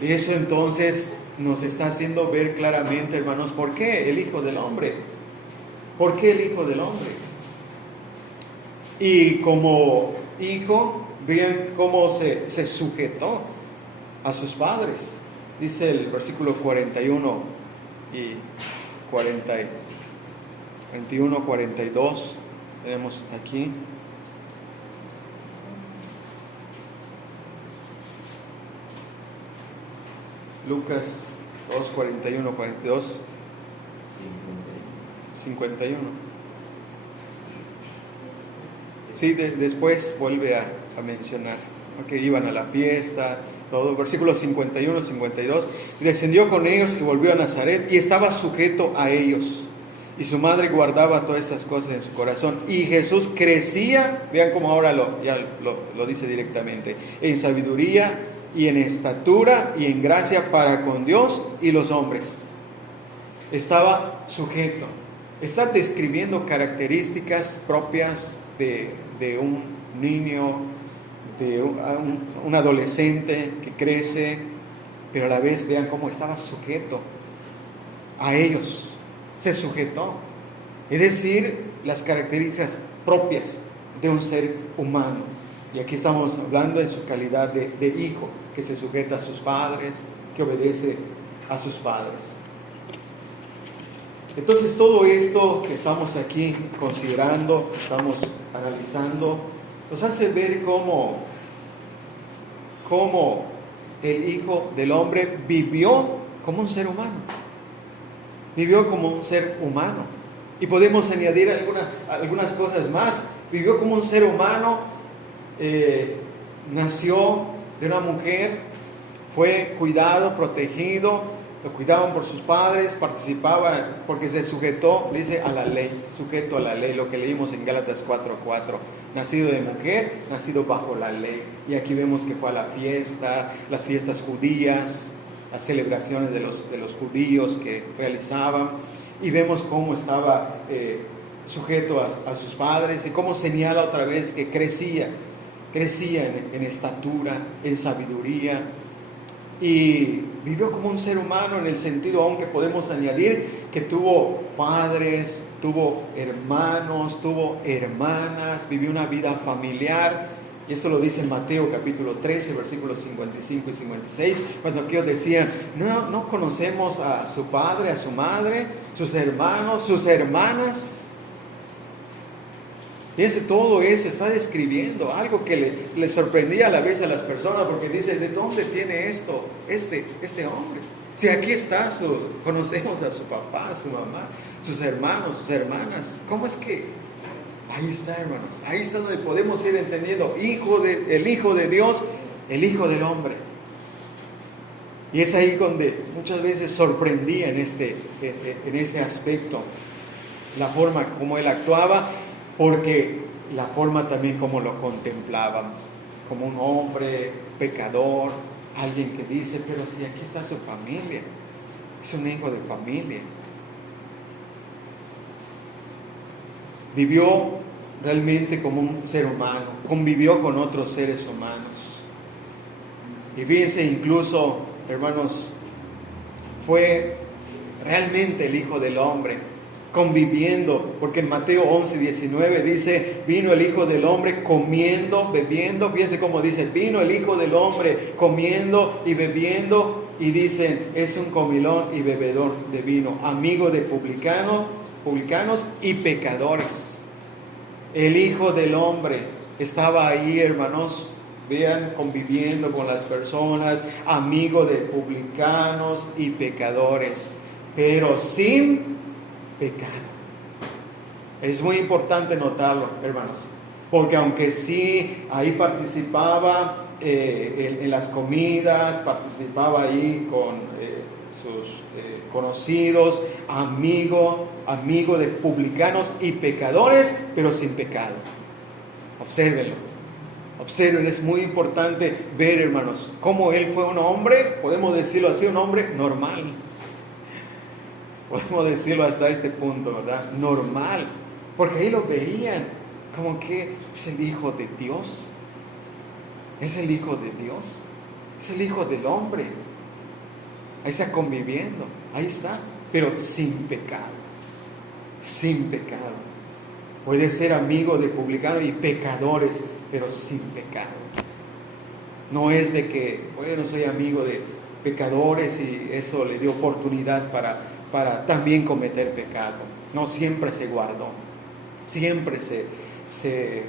Y eso entonces nos está haciendo ver claramente, hermanos, ¿por qué el Hijo del Hombre? ¿Por qué el Hijo del Hombre? Y como hijo, vean cómo se sujetó a sus padres. Dice el versículo 41 y 21, 42, tenemos aquí. Lucas 2, 41, 42, 51. Sí, después vuelve a mencionar, ¿no? Que iban a la fiesta, todo. Versículos 51, 52. Y descendió con ellos y volvió a Nazaret y estaba sujeto a ellos. Y su madre guardaba todas estas cosas en su corazón. Y Jesús crecía, vean cómo ahora lo dice directamente, en sabiduría y en estatura y en gracia para con Dios y los hombres. Estaba sujeto. Está describiendo características propias de un niño, de un adolescente que crece, pero a la vez vean cómo estaba sujeto a ellos. Se sujetó. Es decir, las características propias de un ser humano. Y aquí estamos hablando en su calidad de hijo, que se sujeta a sus padres, que obedece a sus padres. Entonces todo esto que estamos aquí considerando, estamos analizando, nos hace ver cómo el Hijo del Hombre vivió como un ser humano. Vivió como un ser humano. Y podemos añadir algunas cosas más. Vivió como un ser humano, nació de una mujer, fue cuidado, protegido, lo cuidaban por sus padres, participaba porque se sujetó, dice, a la ley, sujeto a la ley, lo que leímos en Gálatas 4:4, nacido de mujer, nacido bajo la ley. Y aquí vemos que fue a la fiesta, las fiestas judías, las celebraciones de los judíos que realizaban, y vemos cómo estaba sujeto a sus padres, y cómo señala otra vez que crecía en estatura, en sabiduría, y vivió como un ser humano en el sentido, aunque podemos añadir que tuvo padres, tuvo hermanos, tuvo hermanas, vivió una vida familiar. Y esto lo dice en Mateo capítulo 13, versículos 55 y 56, cuando aquellos decían, no conocemos a su padre, a su madre, sus hermanos, sus hermanas. Fíjense, todo eso está describiendo algo que le sorprendía a la vez a las personas, porque dice, ¿de dónde tiene esto este hombre? Si aquí está, conocemos a su papá, a su mamá, sus hermanos, sus hermanas. ¿Cómo es que? Ahí está, hermanos, ahí está donde podemos ir entendiendo, el Hijo de Dios, el Hijo del Hombre. Y es ahí donde muchas veces sorprendía en este aspecto, la forma como él actuaba, porque la forma también como lo contemplaban, como un hombre pecador, alguien que dice, pero si aquí está su familia, es un hijo de familia. Vivió realmente como un ser humano, convivió con otros seres humanos. Y fíjense, incluso, hermanos, fue realmente el Hijo del Hombre, conviviendo, porque en Mateo 11:19 dice, vino el Hijo del Hombre comiendo, bebiendo. Fíjense cómo dice, vino el Hijo del Hombre comiendo y bebiendo, y dicen, es un comilón y bebedor de vino, amigo de publicanos y pecadores. El Hijo del Hombre estaba ahí, hermanos, vean, conviviendo con las personas, amigo de publicanos y pecadores, pero sin pecado. Es muy importante notarlo, hermanos, porque aunque sí ahí participaba en las comidas, participaba ahí con sus conocidos, amigo de publicanos y pecadores, pero sin pecado. Observen, es muy importante ver, hermanos, cómo él fue un hombre, podemos decirlo así, un hombre normal. Podemos decirlo hasta este punto, ¿verdad? Normal. Porque ahí lo veían como que es el Hijo de Dios. Es el Hijo de Dios. Es el Hijo del Hombre. Ahí está conviviendo. Ahí está. Pero sin pecado. Sin pecado. Puede ser amigo de publicanos y pecadores, pero sin pecado. No es de que, oye, no soy amigo de pecadores y eso le dio oportunidad para también cometer pecado. No, siempre se guardó, siempre se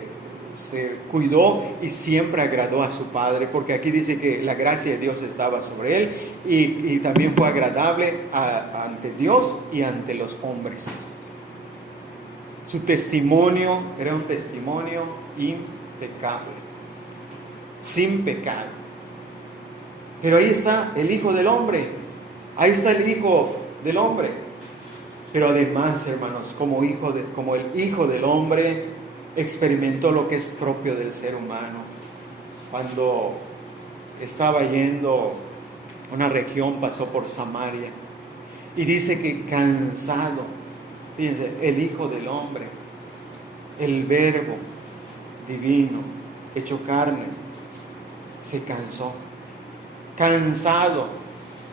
cuidó y siempre agradó a su Padre, porque aquí dice que la gracia de Dios estaba sobre él y también fue agradable ante Dios y ante los hombres. Su testimonio era un testimonio impecable, sin pecado. Pero ahí está el Hijo del Hombre, ahí está el Hijo del Hombre. Pero además, hermanos, como el Hijo del Hombre, experimentó lo que es propio del ser humano. Cuando estaba yendo a una región, pasó por Samaria, y dice que cansado, fíjense, el Hijo del Hombre, el Verbo divino, hecho carne, se cansó. Cansado,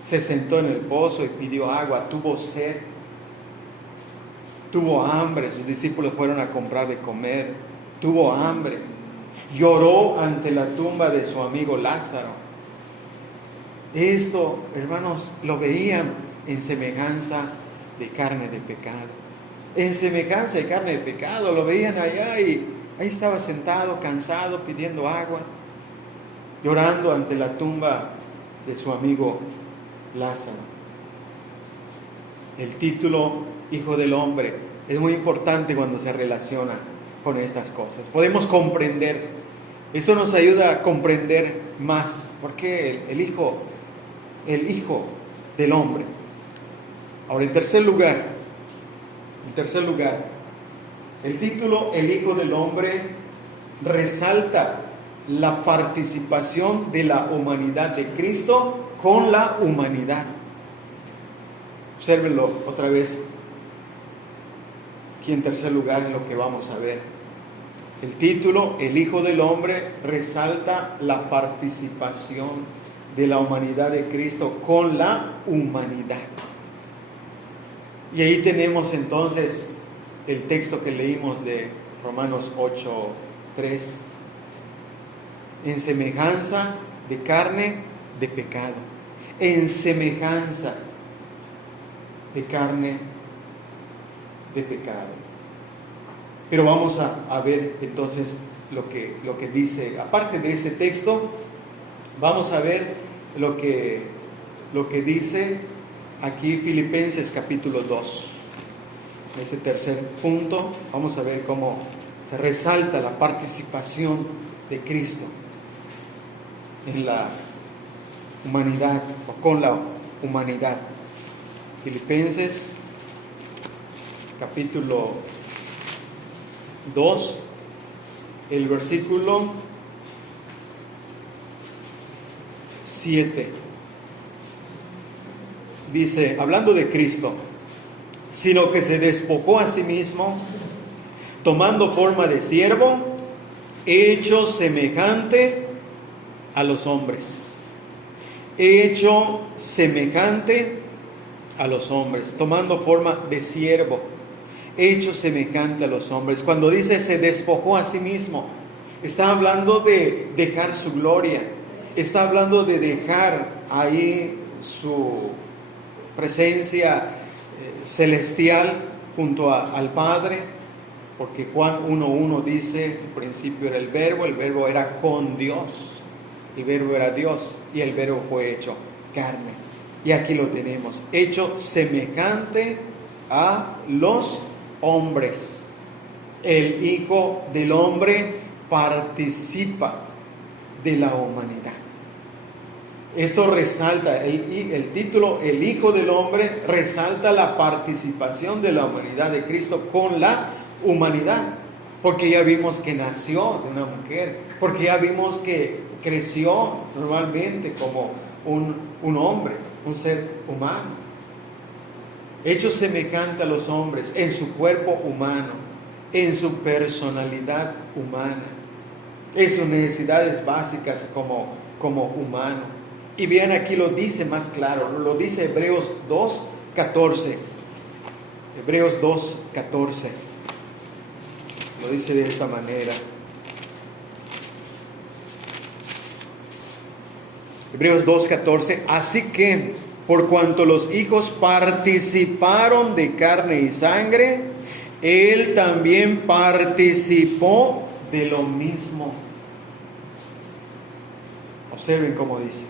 se sentó en el pozo y pidió agua, tuvo sed, tuvo hambre, sus discípulos fueron a comprar de comer, tuvo hambre, lloró ante la tumba de su amigo Lázaro. Esto, hermanos, lo veían en semejanza de carne de pecado, en semejanza de carne de pecado, lo veían allá y ahí estaba sentado, cansado, pidiendo agua, llorando ante la tumba de su amigo Lázaro. El título Hijo del Hombre es muy importante cuando se relaciona con estas cosas. Podemos comprender Esto nos ayuda a comprender más por qué el Hijo del Hombre. Ahora, en tercer lugar, el título El Hijo del Hombre resalta la participación de la humanidad de Cristo con la humanidad. Obsérvenlo otra vez. Aquí en tercer lugar es lo que vamos a ver. El título El Hijo del Hombre resalta la participación de la humanidad de Cristo con la humanidad. Y ahí tenemos entonces el texto que leímos de Romanos 8:3. En semejanza de carne, de pecado. En semejanza de carne, de pecado. Pero vamos a ver entonces lo que dice. Aparte de ese texto, vamos a ver lo que dice aquí Filipenses capítulo 2. En este tercer punto vamos a ver cómo se resalta la participación de Cristo en la humanidad o con la humanidad. Filipenses capítulo 2, el versículo 7. Dice, hablando de Cristo, sino que se despojó a sí mismo, tomando forma de siervo, hecho semejante a los hombres. Hecho semejante a los hombres, tomando forma de siervo, hecho semejante a los hombres. Cuando dice se despojó a sí mismo, está hablando de dejar su gloria, está hablando de dejar ahí su presencia celestial junto al Padre, porque Juan 1:1 dice, en principio era el verbo era con Dios, el verbo era Dios y el verbo fue hecho carne. Y aquí lo tenemos, hecho semejante a los hombres. El Hijo del Hombre participa de la humanidad. Esto resalta, el título El Hijo del Hombre resalta la participación de la humanidad de Cristo con la humanidad. Porque ya vimos que nació de una mujer, porque ya vimos que creció normalmente como un hombre, un ser humano, hecho semejante a los hombres en su cuerpo humano, en su personalidad humana, en sus necesidades básicas como humano. Y bien, aquí lo dice más claro, lo dice Hebreos 2:14. Hebreos 2:14 lo dice de esta manera. Hebreos 2:14, así que por cuanto los hijos participaron de carne y sangre, Él también participó de lo mismo. Observen cómo dice.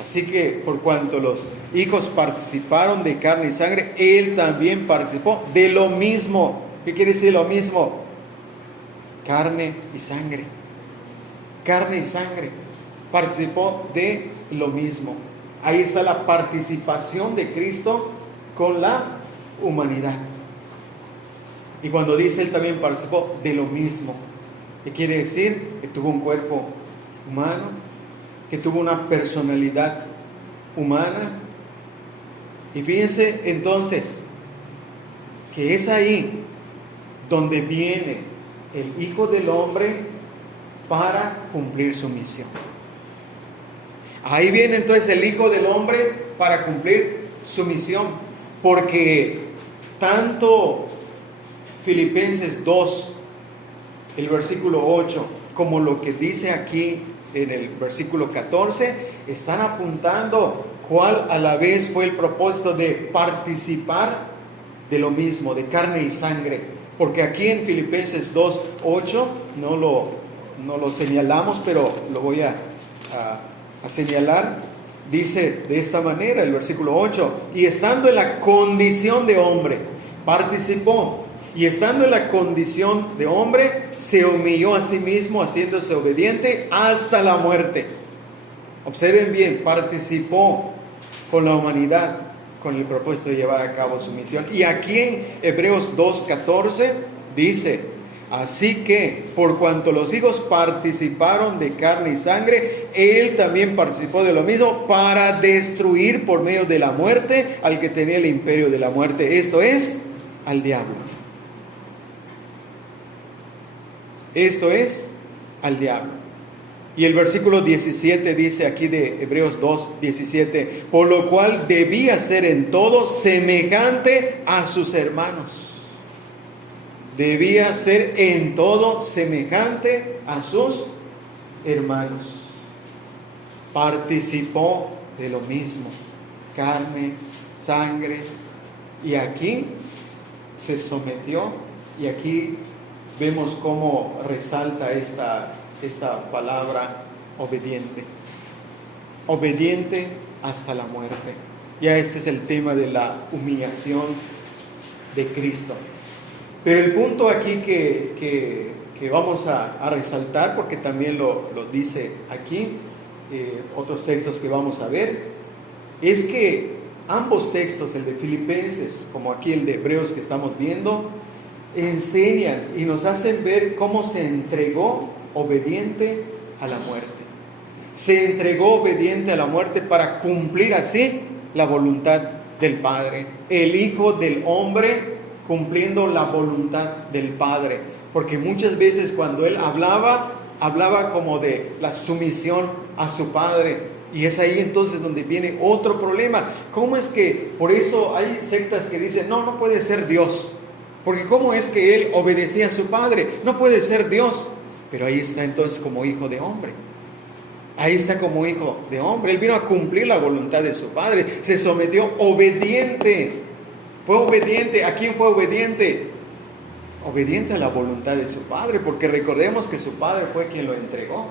Así que por cuanto los hijos participaron de carne y sangre, Él también participó de lo mismo. ¿Qué quiere decir lo mismo? Carne y sangre. Carne y sangre. Participó de lo mismo. Ahí está la participación de Cristo con la humanidad. Y cuando dice Él también participó de lo mismo, ¿qué quiere decir? Que tuvo un cuerpo humano, que tuvo una personalidad humana. Y fíjense entonces que es ahí donde viene el Hijo del Hombre para cumplir su misión. Ahí viene entonces el Hijo del Hombre para cumplir su misión, porque tanto Filipenses 2, el versículo 8, como lo que dice aquí en el versículo 14, están apuntando cuál a la vez fue el propósito de participar de lo mismo, de carne y sangre. Porque aquí en Filipenses 2:8 no lo señalamos, pero lo voy a señalar. Dice de esta manera el versículo 8, y estando en la condición de hombre, participó Y estando en la condición de hombre, se humilló a sí mismo, haciéndose obediente hasta la muerte. Observen bien, participó con la humanidad con el propósito de llevar a cabo su misión. Y aquí en Hebreos 2:14 dice: así que por cuanto los hijos participaron de carne y sangre, él también participó de lo mismo para destruir por medio de la muerte al que tenía el imperio de la muerte, esto es, al diablo. Esto es, al diablo. Y el versículo 17 dice aquí de Hebreos 2:17, por lo cual debía ser en todo semejante a sus hermanos. Debía ser en todo semejante a sus hermanos. Participó de lo mismo, carne, sangre, y aquí se sometió, y aquí vemos cómo resalta esta palabra obediente. Obediente hasta la muerte. Ya este es el tema de la humillación de Cristo. Pero el punto aquí que vamos a resaltar, porque también lo dice aquí, otros textos que vamos a ver, es que ambos textos, el de Filipenses como aquí el de Hebreos que estamos viendo, enseñan y nos hacen ver cómo se entregó obediente a la muerte. Se entregó obediente a la muerte para cumplir así la voluntad del Padre. El Hijo del Hombre cumpliendo la voluntad del Padre. Porque muchas veces cuando Él hablaba como de la sumisión a su Padre. Y es ahí entonces donde viene otro problema. ¿Cómo es que, por eso hay sectas que dicen, no puede ser Dios? Porque ¿cómo es que Él obedecía a su Padre? No puede ser Dios. Pero ahí está entonces como hijo de hombre. Ahí está como hijo de hombre. Él vino a cumplir la voluntad de su Padre. Se sometió obediente. Fue obediente. ¿A quién fue obediente? Obediente a la voluntad de su Padre. Porque recordemos que su Padre fue quien lo entregó.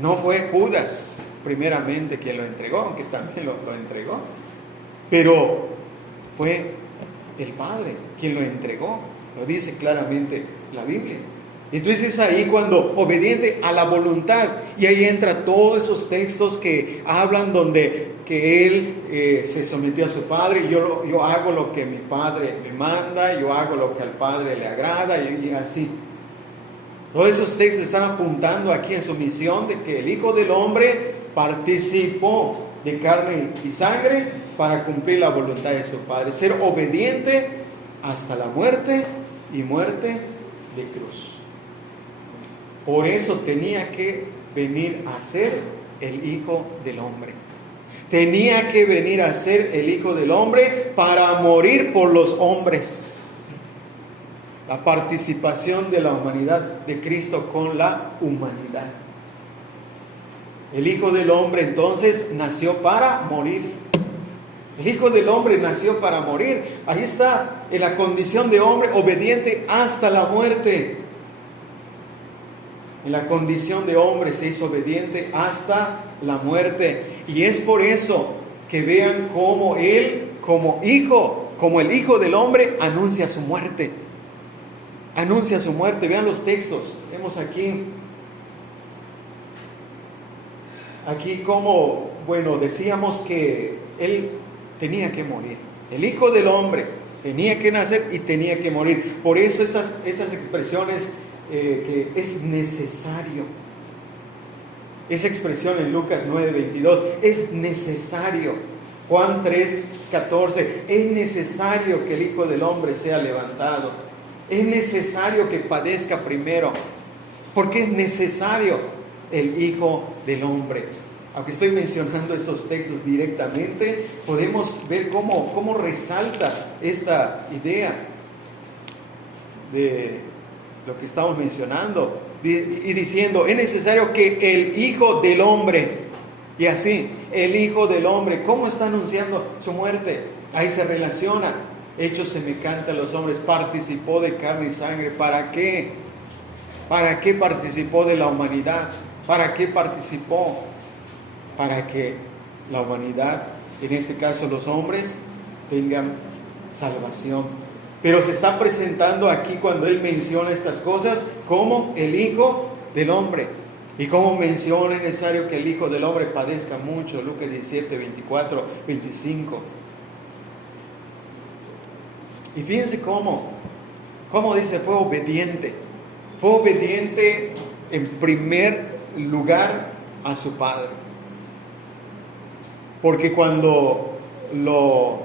No fue Judas primeramente quien lo entregó, aunque también lo entregó. Pero fue el Padre quien lo entregó. Lo dice claramente la Biblia. Entonces es ahí cuando obediente a la voluntad, y ahí entra todos esos textos que hablan donde que él se sometió a su padre. Yo hago lo que mi padre me manda, yo hago lo que al Padre le agrada, y así. Todos esos textos están apuntando aquí en su misión de que el Hijo del Hombre participó de carne y sangre para cumplir la voluntad de su Padre, ser obediente hasta la muerte, y muerte de cruz. Por eso tenía que venir a ser el Hijo del Hombre. Tenía que venir a ser el Hijo del Hombre para morir por los hombres. La participación de la humanidad de Cristo con la humanidad. El Hijo del Hombre entonces nació para morir. El Hijo del Hombre nació para morir. Ahí está, en la condición de hombre, obediente hasta la muerte. En la condición de hombre se hizo obediente hasta la muerte. Y es por eso que vean cómo Él, como Hijo, como el Hijo del Hombre, anuncia su muerte. Anuncia su muerte. Vean los textos. Vemos aquí como, decíamos que Él tenía que morir. El Hijo del Hombre tenía que nacer y tenía que morir. Por eso estas expresiones que es necesario. Esa expresión en Lucas 9:22 es necesario. Juan 3:14 es necesario que el Hijo del Hombre sea levantado. Es necesario que padezca primero. Porque es necesario el Hijo del Hombre. Aunque estoy mencionando estos textos directamente, podemos ver cómo resalta esta idea de lo que estamos mencionando, y diciendo, es necesario que el Hijo del Hombre, y así, el Hijo del Hombre, ¿cómo está anunciando su muerte? Ahí se relaciona, hecho semejante a los hombres, participó de carne y sangre. ¿Para qué? ¿Para qué participó de la humanidad? ¿Para qué participó? Para que la humanidad, en este caso los hombres, tengan salvación. Pero se está presentando aquí cuando Él menciona estas cosas como el Hijo del Hombre. Y como menciona, es necesario que el Hijo del Hombre padezca mucho. Lucas 17, 24, 25. Y fíjense cómo dice, fue obediente. Fue obediente en primer lugar a su Padre. Porque cuando lo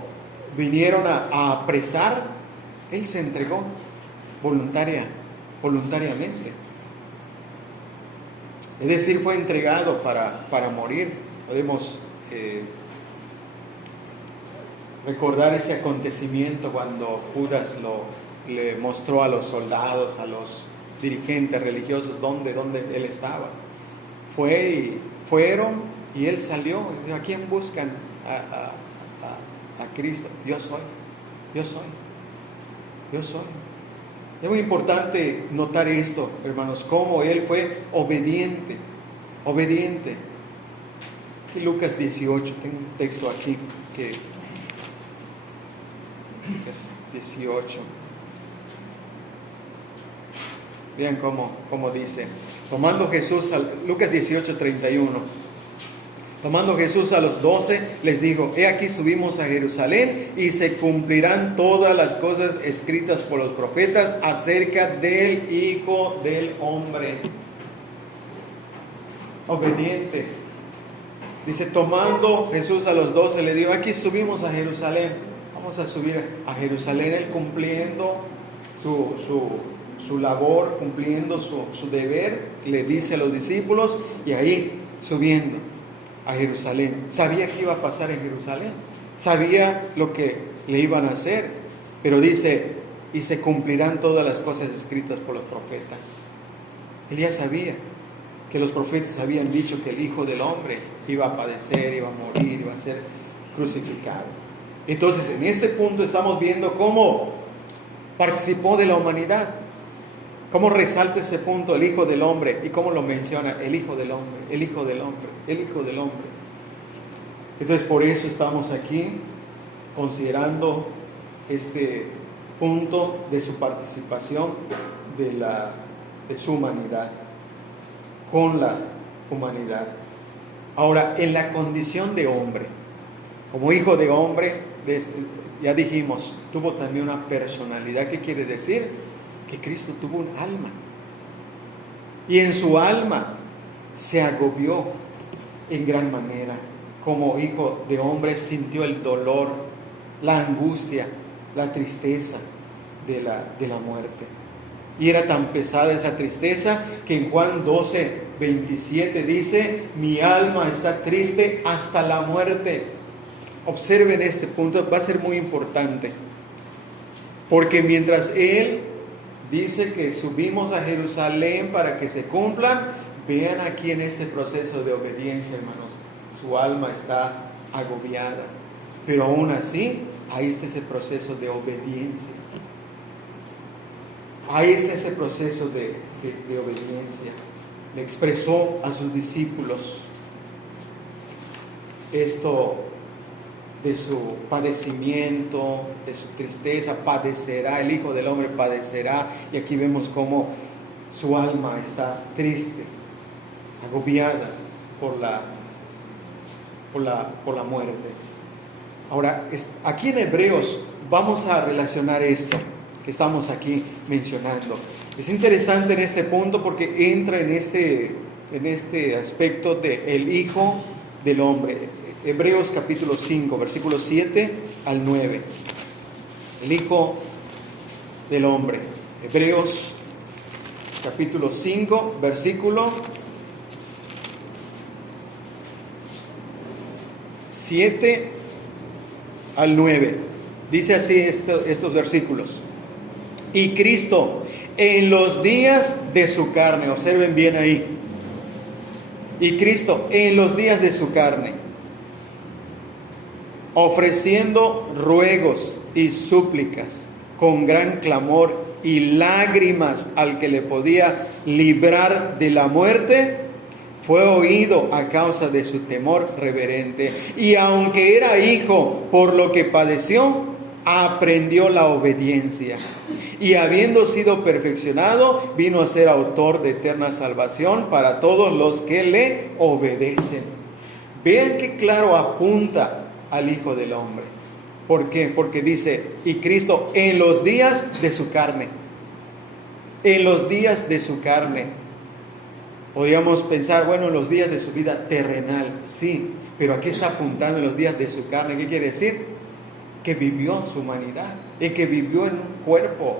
vinieron a apresar, Él se entregó voluntariamente. Es decir, fue entregado para morir. Podemos recordar ese acontecimiento cuando Judas le mostró a los soldados, a los dirigentes religiosos, dónde Él estaba. Fueron y Él salió. ¿A quién buscan? A Cristo. Yo soy. Es muy importante notar esto, hermanos, cómo Él fue obediente. Y Lucas 18, tengo un texto aquí que Lucas 18. Vean cómo dice. Tomando Jesús, Lucas 18, 31. Tomando Jesús a los 12, les dijo: he aquí subimos a Jerusalén y se cumplirán todas las cosas escritas por los profetas acerca del Hijo del Hombre. Obediente. Dice, tomando Jesús a los 12, le dijo: aquí subimos a Jerusalén. Vamos a subir a Jerusalén. Él cumpliendo su labor, cumpliendo su deber, le dice a los discípulos, y ahí subiendo a Jerusalén. Sabía que iba a pasar en Jerusalén, sabía lo que le iban a hacer, pero dice, y se cumplirán todas las cosas escritas por los profetas. Él ya sabía que los profetas habían dicho que el Hijo del Hombre iba a padecer, iba a morir, iba a ser crucificado. Entonces, en este punto estamos viendo cómo participó de la humanidad. ¿Cómo resalta este punto el Hijo del Hombre? ¿Y cómo lo menciona? El Hijo del Hombre, el Hijo del Hombre, el Hijo del Hombre. Entonces, por eso estamos aquí considerando este punto de su participación de su humanidad, con la humanidad. Ahora, en la condición de hombre, como Hijo de Hombre, ya dijimos, tuvo también una personalidad. ¿Qué quiere decir? Que Cristo tuvo un alma, y en su alma se agobió en gran manera. Como Hijo de Hombre sintió el dolor, la angustia, la tristeza de la muerte. Y era tan pesada esa tristeza que en Juan 12, 27 dice: mi alma está triste hasta la muerte. Observen este punto, va a ser muy importante, porque mientras Él dice que subimos a Jerusalén para que se cumplan, vean aquí en este proceso de obediencia, hermanos, su alma está agobiada, pero aún así, ahí está ese proceso de obediencia. Ahí está ese proceso de obediencia. Le expresó a sus discípulos esto de su padecimiento, de su tristeza. Padecerá, el Hijo del Hombre padecerá, y aquí vemos cómo su alma está triste, agobiada por la muerte. Ahora, aquí en Hebreos vamos a relacionar esto que estamos aquí mencionando. Es interesante en este punto porque entra en este aspecto de el Hijo del Hombre. Hebreos capítulo 5, versículos 7 al 9. El Hijo del Hombre. Hebreos capítulo 5, versículo 7 al 9. Dice así estos versículos. Y Cristo en los días de su carne, observen bien ahí. Y Cristo en los días de su carne, ofreciendo ruegos y súplicas con gran clamor y lágrimas al que le podía librar de la muerte, fue oído a causa de su temor reverente. Y aunque era hijo, por lo que padeció, aprendió la obediencia y habiendo sido perfeccionado, vino a ser autor de eterna salvación para todos los que le obedecen. Vean qué claro apunta al Hijo del Hombre. ¿Por qué? Porque dice, y Cristo en los días de su carne. En los días de su carne. Podríamos pensar, bueno, en los días de su vida terrenal, sí, pero aquí está apuntando en los días de su carne. ¿Qué quiere decir? Que vivió su humanidad, y que vivió en un cuerpo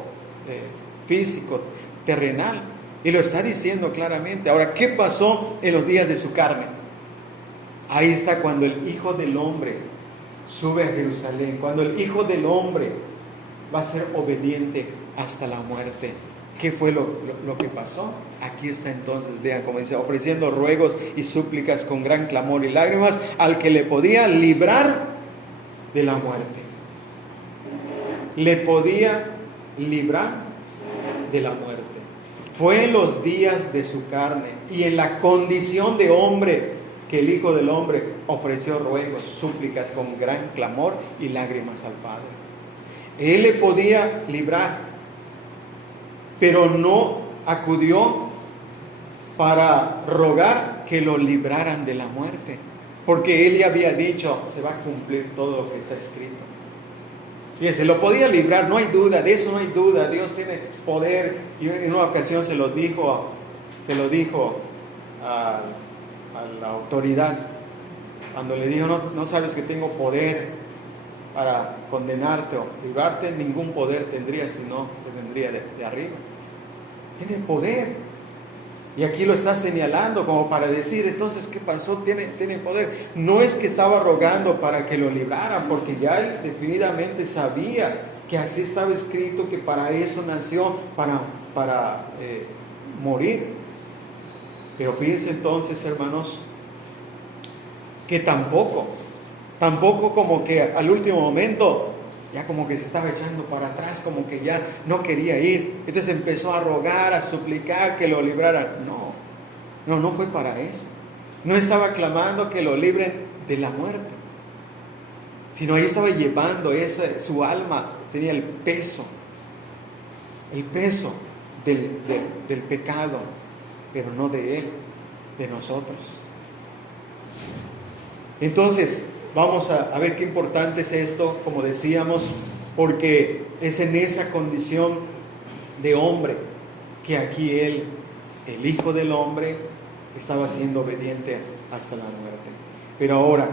físico, terrenal. Y lo está diciendo claramente. Ahora, ¿qué pasó en los días de su carne? Ahí está cuando el Hijo del Hombre sube a Jerusalén, cuando el Hijo del Hombre va a ser obediente hasta la muerte. ¿Qué fue lo que pasó? Aquí está entonces, vean como dice, ofreciendo ruegos y súplicas con gran clamor y lágrimas al que le podía librar de la muerte. Le podía librar de la muerte. Fue en los días de su carne y en la condición de hombre que el Hijo del Hombre ofreció ruegos, súplicas con gran clamor y lágrimas al Padre. Él le podía librar, pero no acudió para rogar que lo libraran de la muerte, porque él ya había dicho, se va a cumplir todo lo que está escrito. Fíjense, lo podía librar, no hay duda, de eso no hay duda. Dios tiene poder, y en una ocasión se lo dijo a la autoridad, cuando le dijo, no sabes que tengo poder para condenarte o librarte, ningún poder tendría, sino que vendría de arriba. Tiene poder. Y aquí lo está señalando como para decir, entonces, ¿qué pasó? Tiene poder. No es que estaba rogando para que lo libraran, porque ya él definitivamente sabía que así estaba escrito, que para eso nació, para morir. Pero fíjense entonces, hermanos, que tampoco como que al último momento ya como que se estaba echando para atrás, como que ya no quería ir. Entonces empezó a rogar, a suplicar que lo libraran. No fue para eso. No estaba clamando que lo libren de la muerte, sino ahí estaba llevando su alma, tenía el peso del pecado, pero no de él, de nosotros. Entonces, vamos a ver qué importante es esto, como decíamos, porque es en esa condición de hombre que aquí él, el Hijo del Hombre, estaba siendo obediente hasta la muerte. Pero ahora,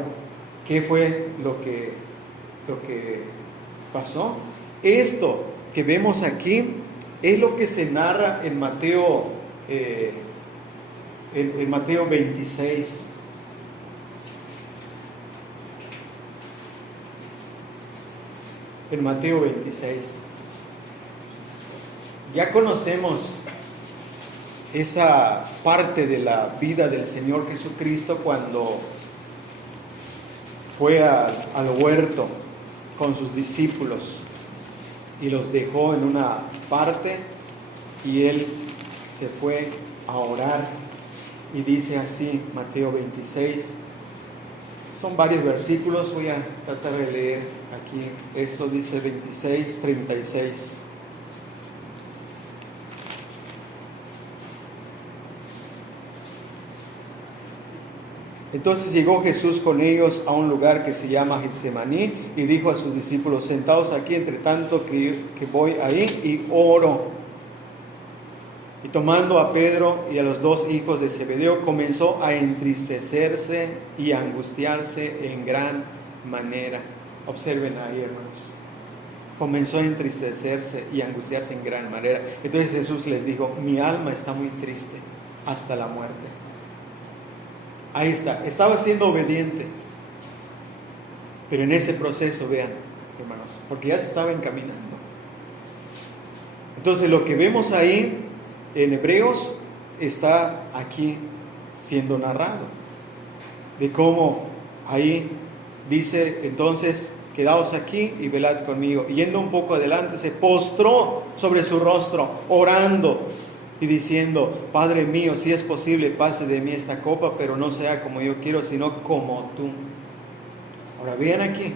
¿qué fue lo que pasó? Esto que vemos aquí es lo que se narra en Mateo, en Mateo 26. En Mateo 26. Ya conocemos esa parte de la vida del Señor Jesucristo cuando fue al huerto con sus discípulos y los dejó en una parte y él se fue a orar y dice así, Mateo 26. Son varios versículos, voy a tratar de leer aquí. Esto dice 26, 36. Entonces llegó Jesús con ellos a un lugar que se llama Getsemaní y dijo a sus discípulos, sentaos aquí entre tanto que voy ahí y oro. Y tomando a Pedro y a los dos hijos de Zebedeo, comenzó a entristecerse y a angustiarse en gran manera. Observen ahí, hermanos. Comenzó a entristecerse y a angustiarse en gran manera. Entonces Jesús les dijo, mi alma está muy triste hasta la muerte. Ahí está, estaba siendo obediente. Pero en ese proceso, vean, hermanos, porque ya se estaba encaminando. Entonces lo que vemos ahí en Hebreos está aquí siendo narrado, de cómo ahí dice entonces, quedaos aquí y velad conmigo. Y yendo un poco adelante, se postró sobre su rostro, orando y diciendo, Padre mío, si es posible, pase de mí esta copa, pero no sea como yo quiero, sino como tú. Ahora vean aquí,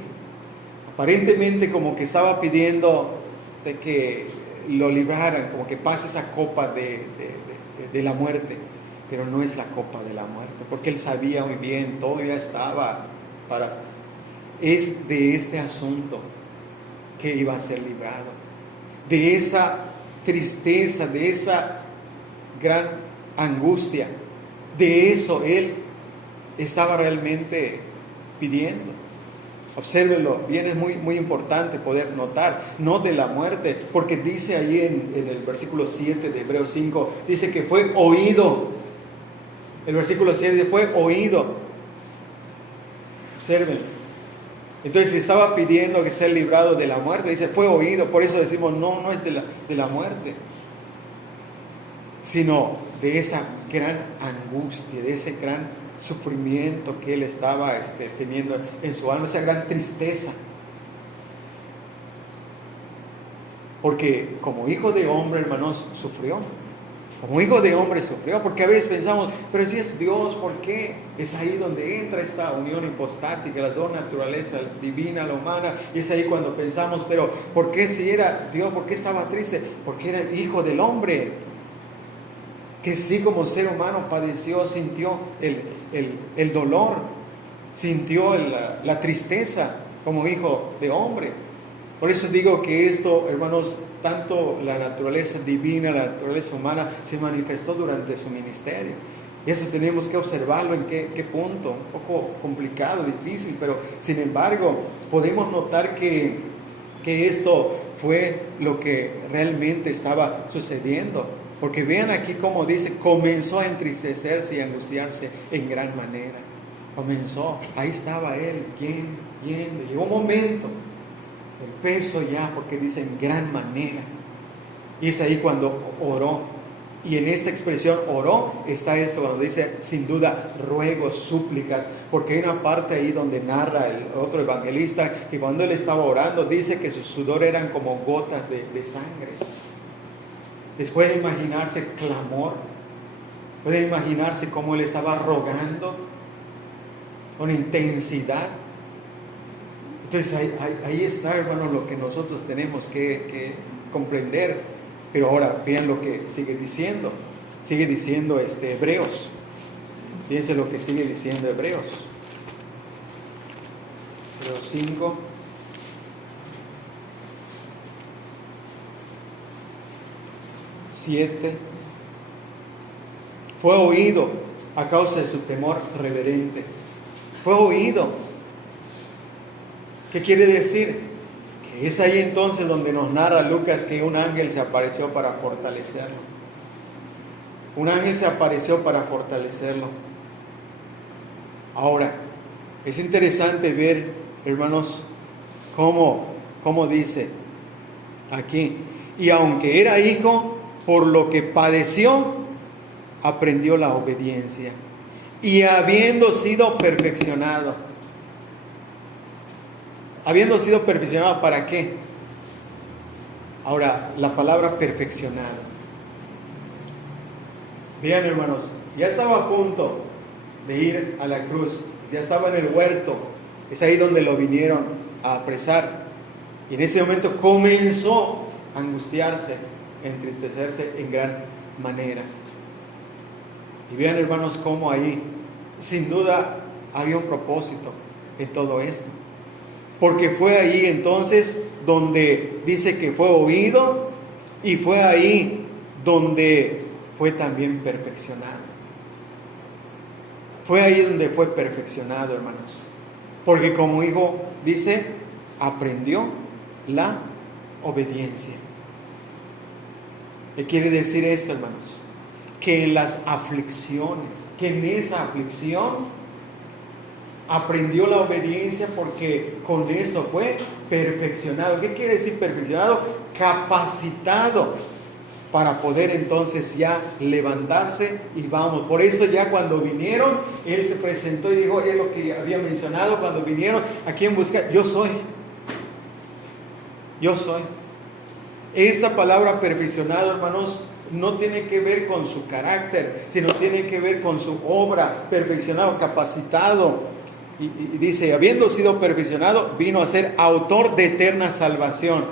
Aparentemente como que estaba pidiendo de que lo libraran, como que pase esa copa de la muerte, pero no es la copa de la muerte, porque él sabía muy bien, todo ya estaba para... Es de este asunto que iba a ser librado, de esa tristeza, de esa gran angustia, de eso él estaba realmente pidiendo. Obsérvenlo bien, es muy, muy importante poder notar, no de la muerte, porque dice ahí en el versículo 7 de Hebreos 5, dice que fue oído. El versículo 7 fue oído. Observen. Entonces, si estaba pidiendo que sea librado de la muerte, dice fue oído. Por eso decimos, no es de la muerte, sino de esa gran angustia, de ese gran sufrimiento que él estaba teniendo en su alma, esa gran tristeza. Porque como hijo de hombre, hermanos, sufrió. Como hijo de hombre sufrió, porque a veces pensamos, pero si es Dios, ¿por qué? Es ahí donde entra esta unión hipostática, las dos naturalezas, la divina, la humana, y es ahí cuando pensamos, pero ¿por qué si era Dios, por qué estaba triste? Porque era el hijo del hombre, que sí como ser humano padeció, sintió el dolor, sintió la tristeza como hijo de hombre. Por eso digo que esto, hermanos, tanto la naturaleza divina, la naturaleza humana, se manifestó durante su ministerio. Y eso tenemos que observarlo en qué punto, un poco complicado, difícil, pero sin embargo podemos notar que esto fue lo que realmente estaba sucediendo. Porque vean aquí cómo dice, comenzó a entristecerse y angustiarse en gran manera. Comenzó, ahí estaba él, yendo, llegó un momento, el peso ya, porque dice en gran manera. Y es ahí cuando oró. Y en esta expresión oró está esto, cuando dice sin duda ruegos, súplicas, porque hay una parte ahí donde narra el otro evangelista que cuando él estaba orando dice que su sudor eran como gotas de sangre. Les puede imaginarse clamor, puede imaginarse cómo él estaba rogando con intensidad. Entonces ahí está, hermanos, lo que nosotros tenemos que comprender. Pero ahora vean lo que sigue diciendo. Sigue diciendo Hebreos. Fíjense lo que sigue diciendo Hebreos. Hebreos 5. Fue oído a causa de su temor reverente. Fue oído. ¿Qué quiere decir? Que es ahí entonces donde nos narra Lucas que un ángel se apareció para fortalecerlo. Un ángel se apareció para fortalecerlo. Ahora, es interesante ver, hermanos, cómo dice aquí. Y aunque era hijo, por lo que padeció, aprendió la obediencia. Y habiendo sido perfeccionado. Habiendo sido perfeccionado, ¿para qué? Ahora, la palabra perfeccionado. Vean, hermanos, ya estaba a punto de ir a la cruz. Ya estaba en el huerto. Es ahí donde lo vinieron a apresar. Y en ese momento comenzó a angustiarse, entristecerse en gran manera. Y vean, hermanos, cómo ahí sin duda había un propósito en todo esto, porque fue ahí entonces donde dice que fue oído, y fue ahí donde fue también perfeccionado. Fue ahí donde fue perfeccionado, hermanos, porque como hijo dice, aprendió la obediencia. ¿Qué quiere decir esto, hermanos? Que en las aflicciones, que en esa aflicción aprendió la obediencia, porque con eso fue perfeccionado. ¿Qué quiere decir perfeccionado? Capacitado para poder entonces ya levantarse y vamos. Por eso ya cuando vinieron, él se presentó y dijo, es lo que había mencionado, cuando vinieron, ¿a quién buscar? Yo soy. Esta palabra perfeccionado, hermanos, no tiene que ver con su carácter, sino tiene que ver con su obra, perfeccionado, capacitado. y dice, habiendo sido perfeccionado, vino a ser autor de eterna salvación.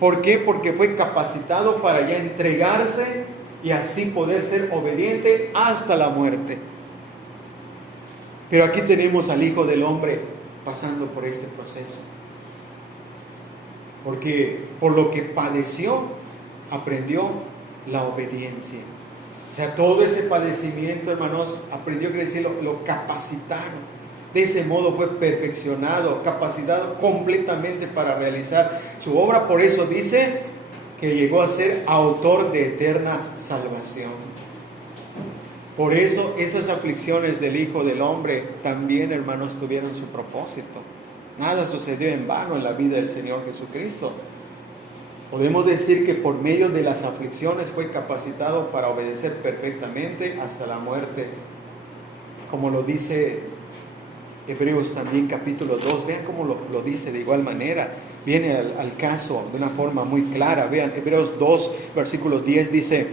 ¿Por qué? Porque fue capacitado para ya entregarse y así poder ser obediente hasta la muerte. Pero aquí tenemos al Hijo del Hombre pasando por este proceso. Porque por lo que padeció, aprendió la obediencia. O sea, todo ese padecimiento, hermanos, aprendió, quiere decir, lo capacitaron. De ese modo fue perfeccionado, capacitado completamente para realizar su obra. Por eso dice que llegó a ser autor de eterna salvación. Por eso esas aflicciones del Hijo del Hombre también, hermanos, tuvieron su propósito. Nada sucedió en vano en la vida del Señor Jesucristo. Podemos decir que por medio de las aflicciones fue capacitado para obedecer perfectamente hasta la muerte. Como lo dice Hebreos también capítulo 2. Vean cómo lo dice de igual manera. Viene al caso de una forma muy clara. Vean, Hebreos 2, versículo 10 dice,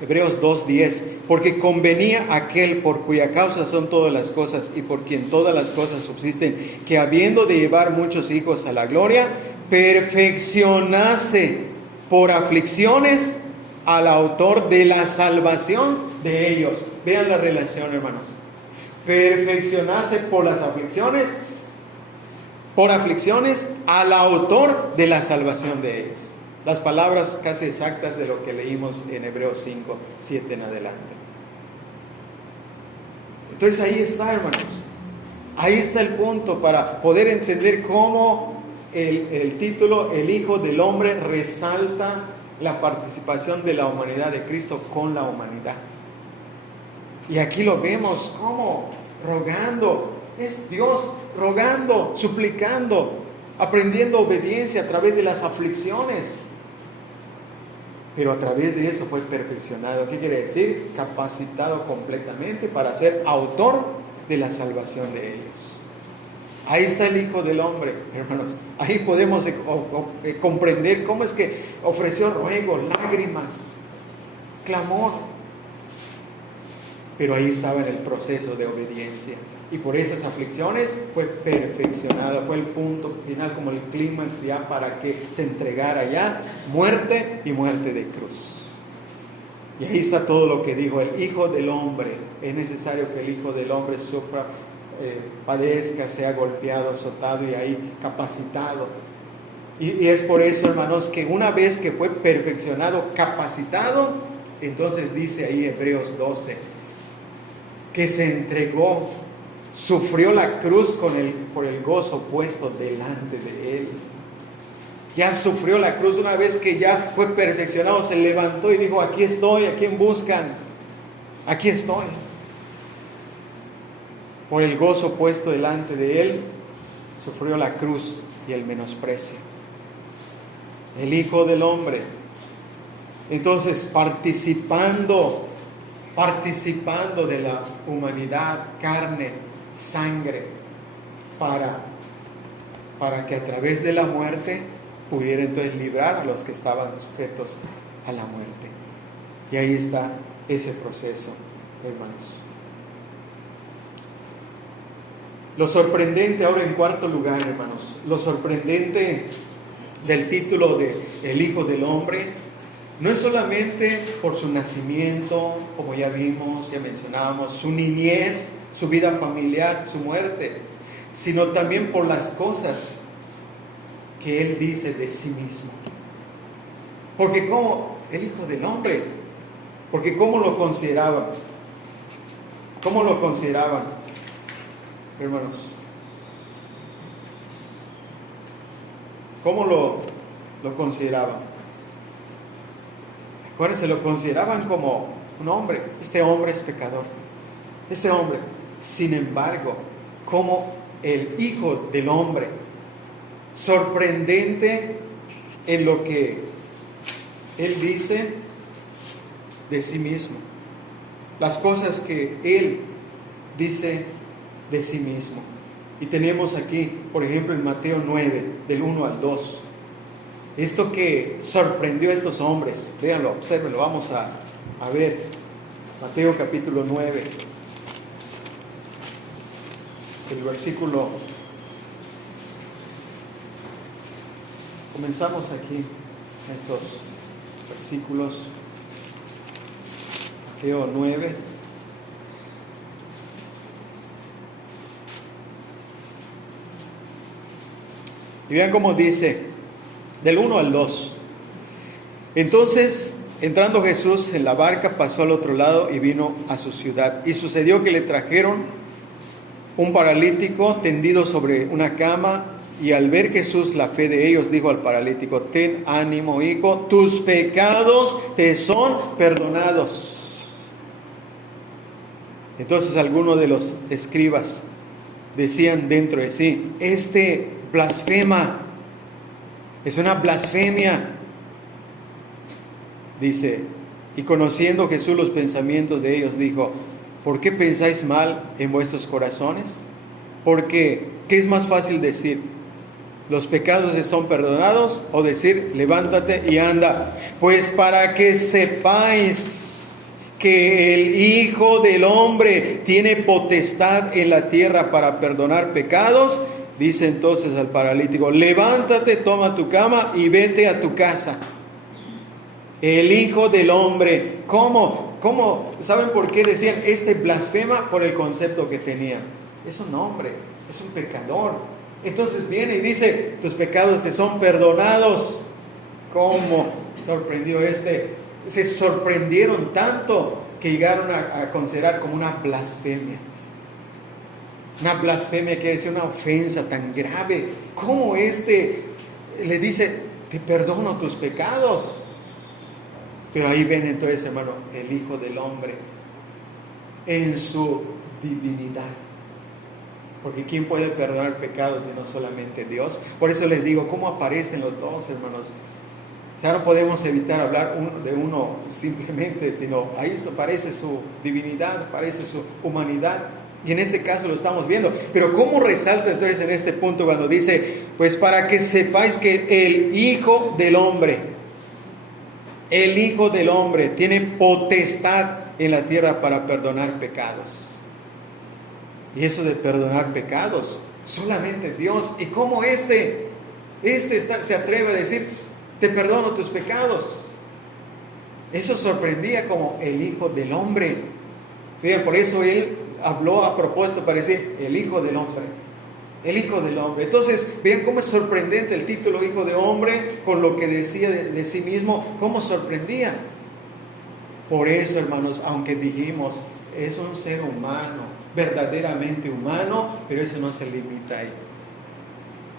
Hebreos 2, 10, porque convenía aquel por cuya causa son todas las cosas y por quien todas las cosas subsisten, que habiendo de llevar muchos hijos a la gloria, perfeccionase por aflicciones al autor de la salvación de ellos. Vean la relación, hermanos. Perfeccionase por las aflicciones, por aflicciones al autor de la salvación de ellos. Las palabras casi exactas de lo que leímos en Hebreos 5, 7 en adelante. Entonces ahí está, hermanos. Ahí está el punto para poder entender cómo el título, el Hijo del Hombre, resalta la participación de la humanidad de Cristo con la humanidad. Y aquí lo vemos como rogando, es Dios rogando, suplicando, aprendiendo obediencia a través de las aflicciones. Pero a través de eso fue perfeccionado. ¿Qué quiere decir? Capacitado completamente para ser autor de la salvación de ellos. Ahí está el Hijo del Hombre, hermanos. Ahí podemos comprender cómo es que ofreció ruego, lágrimas, clamor. Pero ahí estaba en el proceso de obediencia. Y por esas aflicciones fue perfeccionado. Fue el punto final, como el clímax ya para que se entregara ya muerte y muerte de cruz. Y ahí está todo lo que dijo el Hijo del Hombre. Es necesario que el Hijo del Hombre sufra, padezca, sea golpeado, azotado y ahí capacitado. Y es por eso, hermanos, que una vez que fue perfeccionado, capacitado, entonces dice ahí Hebreos 12, que se entregó, sufrió la cruz por el gozo puesto delante de él. Ya sufrió la cruz. Una vez que ya fue perfeccionado, se levantó y dijo, aquí estoy, ¿a quién buscan? Aquí estoy. Por el gozo puesto delante de él, sufrió la cruz y el menosprecio. El Hijo del Hombre. Entonces, participando de la humanidad, carne, sangre, para que a través de la muerte pudiera entonces librar a los que estaban sujetos a la muerte. Y ahí está ese proceso, hermanos. Lo sorprendente, ahora en cuarto lugar, hermanos, lo sorprendente del título de El Hijo del Hombre no es solamente por su nacimiento, como ya vimos, ya mencionábamos, su niñez, su vida familiar, su muerte, sino también por las cosas que Él dice de sí mismo. Porque como el Hijo del Hombre, porque ¿cómo lo consideraban? ¿Cómo lo consideraban, hermanos? ¿Cómo lo consideraban? Acuérdense, lo consideraban como un hombre. Este hombre es pecador. Este hombre, sin embargo, como el Hijo del Hombre, sorprendente en lo que Él dice de sí mismo. Las cosas que Él dice de sí mismo. Y tenemos aquí, por ejemplo, en Mateo 9, del 1 al 2. Esto que sorprendió a estos hombres, véanlo, obsérvenlo, vamos a ver. Mateo capítulo 9. el versículo, comenzamos aquí, estos versículos, Mateo 9. Y vean cómo dice, del 1 al 2. Entonces, entrando Jesús en la barca, pasó al otro lado y vino a su ciudad. Y sucedió que le trajeron un paralítico tendido sobre una cama, y al ver Jesús la fe de ellos, dijo al paralítico: ten ánimo, hijo, tus pecados te son perdonados. Entonces algunos de los escribas decían dentro de sí: este blasfema, es una blasfemia. Dice, y conociendo Jesús los pensamientos de ellos, dijo: ¿por qué pensáis mal en vuestros corazones? Porque, ¿qué es más fácil decir? ¿Los pecados te son perdonados? O decir, levántate y anda. Pues para que sepáis que el Hijo del Hombre tiene potestad en la tierra para perdonar pecados, dice entonces al paralítico: levántate, toma tu cama y vete a tu casa. El Hijo del Hombre. ¿Cómo? ¿Saben por qué decían este blasfema? Por el concepto que tenían. Es un hombre, es un pecador. Entonces viene y dice: tus pecados te son perdonados. ¿Cómo? Sorprendió se sorprendieron tanto que llegaron a considerar como una blasfemia. Una blasfemia quiere decir una ofensa tan grave. ¿Cómo le dice: te perdono tus pecados? Pero ahí ven entonces, hermano, el Hijo del Hombre en su divinidad. Porque ¿quién puede perdonar pecados y no solamente Dios? Por eso les digo, ¿cómo aparecen los dos, hermanos? O sea, no podemos evitar hablar de uno simplemente, sino ahí aparece su divinidad, aparece su humanidad. Y en este caso lo estamos viendo. Pero ¿cómo resalta entonces en este punto cuando dice: pues para que sepáis que el Hijo del Hombre tiene potestad en la tierra para perdonar pecados? Y eso de perdonar pecados, solamente Dios. ¿Y cómo se atreve a decir: te perdono tus pecados? Eso sorprendía como el Hijo del Hombre. Vean, por eso él habló a propósito para decir: el Hijo del Hombre. El Hijo del Hombre. Entonces, vean cómo es sorprendente el título Hijo de Hombre con lo que decía de sí mismo, cómo sorprendía. Por eso, hermanos, aunque dijimos, es un ser humano, verdaderamente humano, pero eso no se limita ahí.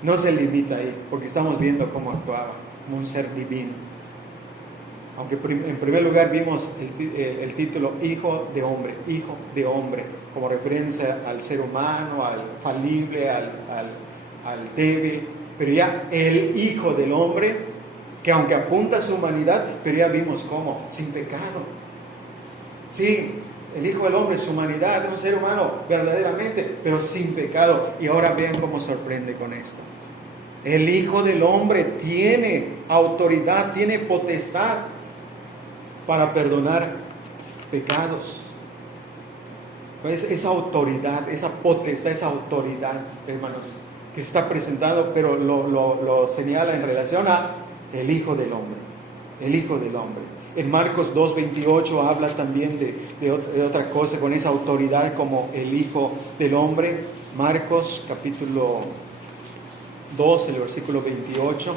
No se limita ahí, porque estamos viendo cómo actuaba, como un ser divino. Aunque en primer lugar vimos el título Hijo de Hombre, como referencia al ser humano, al falible, al débil, pero ya el Hijo del Hombre, que aunque apunta a su humanidad, pero ya vimos cómo, sin pecado. Sí, el Hijo del Hombre, su humanidad, un ser humano verdaderamente, pero sin pecado. Y ahora vean cómo sorprende con esto. El Hijo del Hombre tiene autoridad, tiene potestad para perdonar pecados. Pues esa autoridad, esa potestad, esa autoridad, hermanos, que se está presentando, pero lo señala en relación a el Hijo del Hombre. El Hijo del Hombre. En Marcos 2:28 habla también de otra cosa, con esa autoridad como el Hijo del Hombre. Marcos capítulo 2, el versículo 28.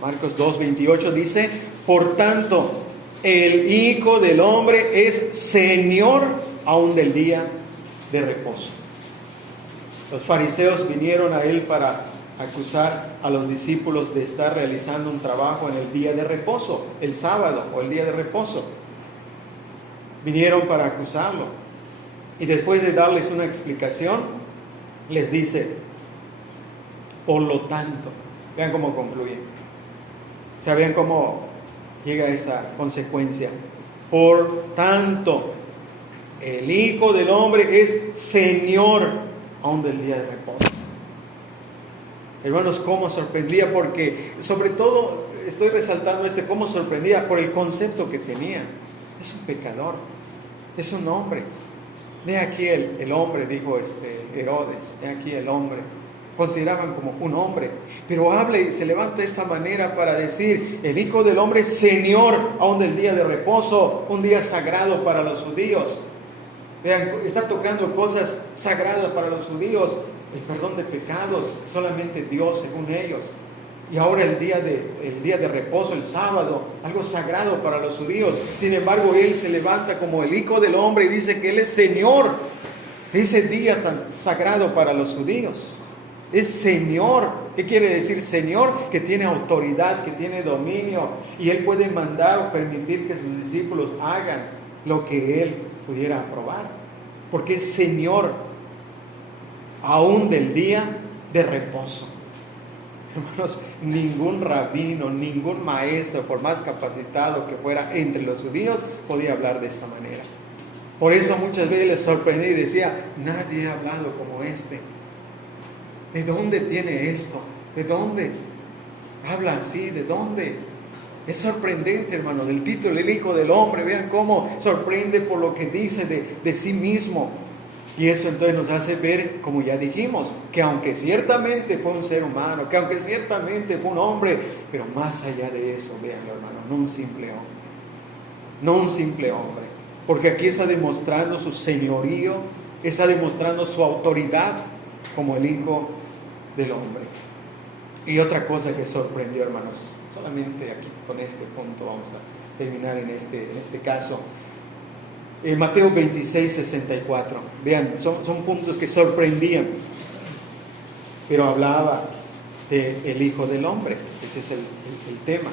Marcos 2:28 dice: por tanto, el Hijo del Hombre es Señor aún del día de reposo. Los fariseos vinieron a él para acusar a los discípulos de estar realizando un trabajo en el día de reposo, el sábado o el día de reposo. Vinieron para acusarlo. Y después de darles una explicación, les dice: por lo tanto, vean cómo concluye. O sea, vean cómo llega esa consecuencia. Por tanto, el Hijo del Hombre es Señor aún del día de reposo. Hermanos, cómo sorprendía, porque sobre todo estoy resaltando cómo sorprendía por el concepto que tenía. Es un pecador. es un hombre. Ve aquí el hombre, dijo Herodes, ve aquí el hombre. Consideraban como un hombre, pero habla y se levanta de esta manera para decir: el Hijo del Hombre, Señor, aún del día de reposo, un día sagrado para los judíos. Vean, está tocando cosas sagradas para los judíos, el perdón de pecados, solamente Dios según ellos. Y ahora el día de reposo, el sábado, algo sagrado para los judíos. Sin embargo, Él se levanta como el Hijo del Hombre y dice que Él es Señor. Ese día tan sagrado para los judíos. Es Señor. ¿Qué quiere decir Señor? Que tiene autoridad, que tiene dominio. Y Él puede mandar o permitir que sus discípulos hagan lo que Él pudiera aprobar. Porque es Señor aún del día de reposo. Hermanos, ningún rabino, ningún maestro, por más capacitado que fuera entre los judíos, podía hablar de esta manera. Por eso muchas veces les sorprendí y decía: nadie ha hablado como este. ¿De dónde tiene esto? ¿De dónde habla así? ¿De dónde? Es sorprendente, hermano, del título, el Hijo del Hombre. Vean cómo sorprende por lo que dice de sí mismo. Y eso entonces nos hace ver, como ya dijimos, que aunque ciertamente fue un ser humano, que aunque ciertamente fue un hombre, pero más allá de eso, veanlo, hermano, no un simple hombre. No un simple hombre. Porque aquí está demostrando su señorío, está demostrando su autoridad como el Hijo del Hombre. Y otra cosa que sorprendió, hermanos, solamente aquí con este punto vamos a terminar en este caso. Mateo 26, 64. Vean, son puntos que sorprendían, pero hablaba del Hijo del Hombre. Ese es el tema.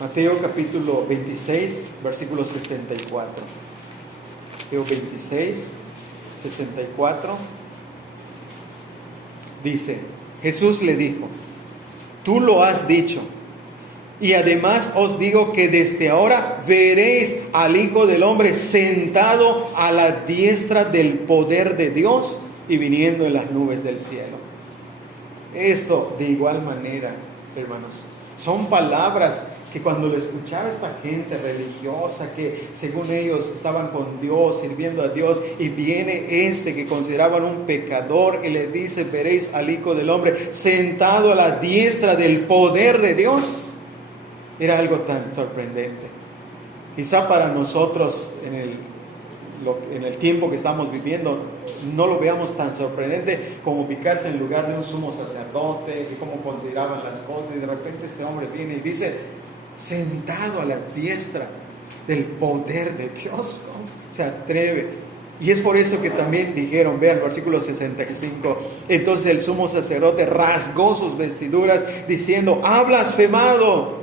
Mateo capítulo 26, versículo 64. Mateo 26, 64. Dice: Jesús le dijo: tú lo has dicho. Y además os digo que desde ahora veréis al Hijo del Hombre sentado a la diestra del poder de Dios y viniendo en las nubes del cielo. Esto de igual manera, hermanos, son palabras que cuando lo escuchaba esta gente religiosa que según ellos estaban con Dios, sirviendo a Dios, y viene que consideraban un pecador y le dice: veréis al Hijo del Hombre sentado a la diestra del poder de Dios. Era algo tan sorprendente. Quizá para nosotros en el tiempo que estamos viviendo no lo veamos tan sorprendente como ubicarse en lugar de un sumo sacerdote, que cómo consideraban las cosas, y de repente este hombre viene y dice: sentado a la diestra del poder de Dios. ¿Cómo se atreve? Y es por eso que también dijeron, vean, versículo 65, entonces el sumo sacerdote rasgó sus vestiduras diciendo: ha blasfemado.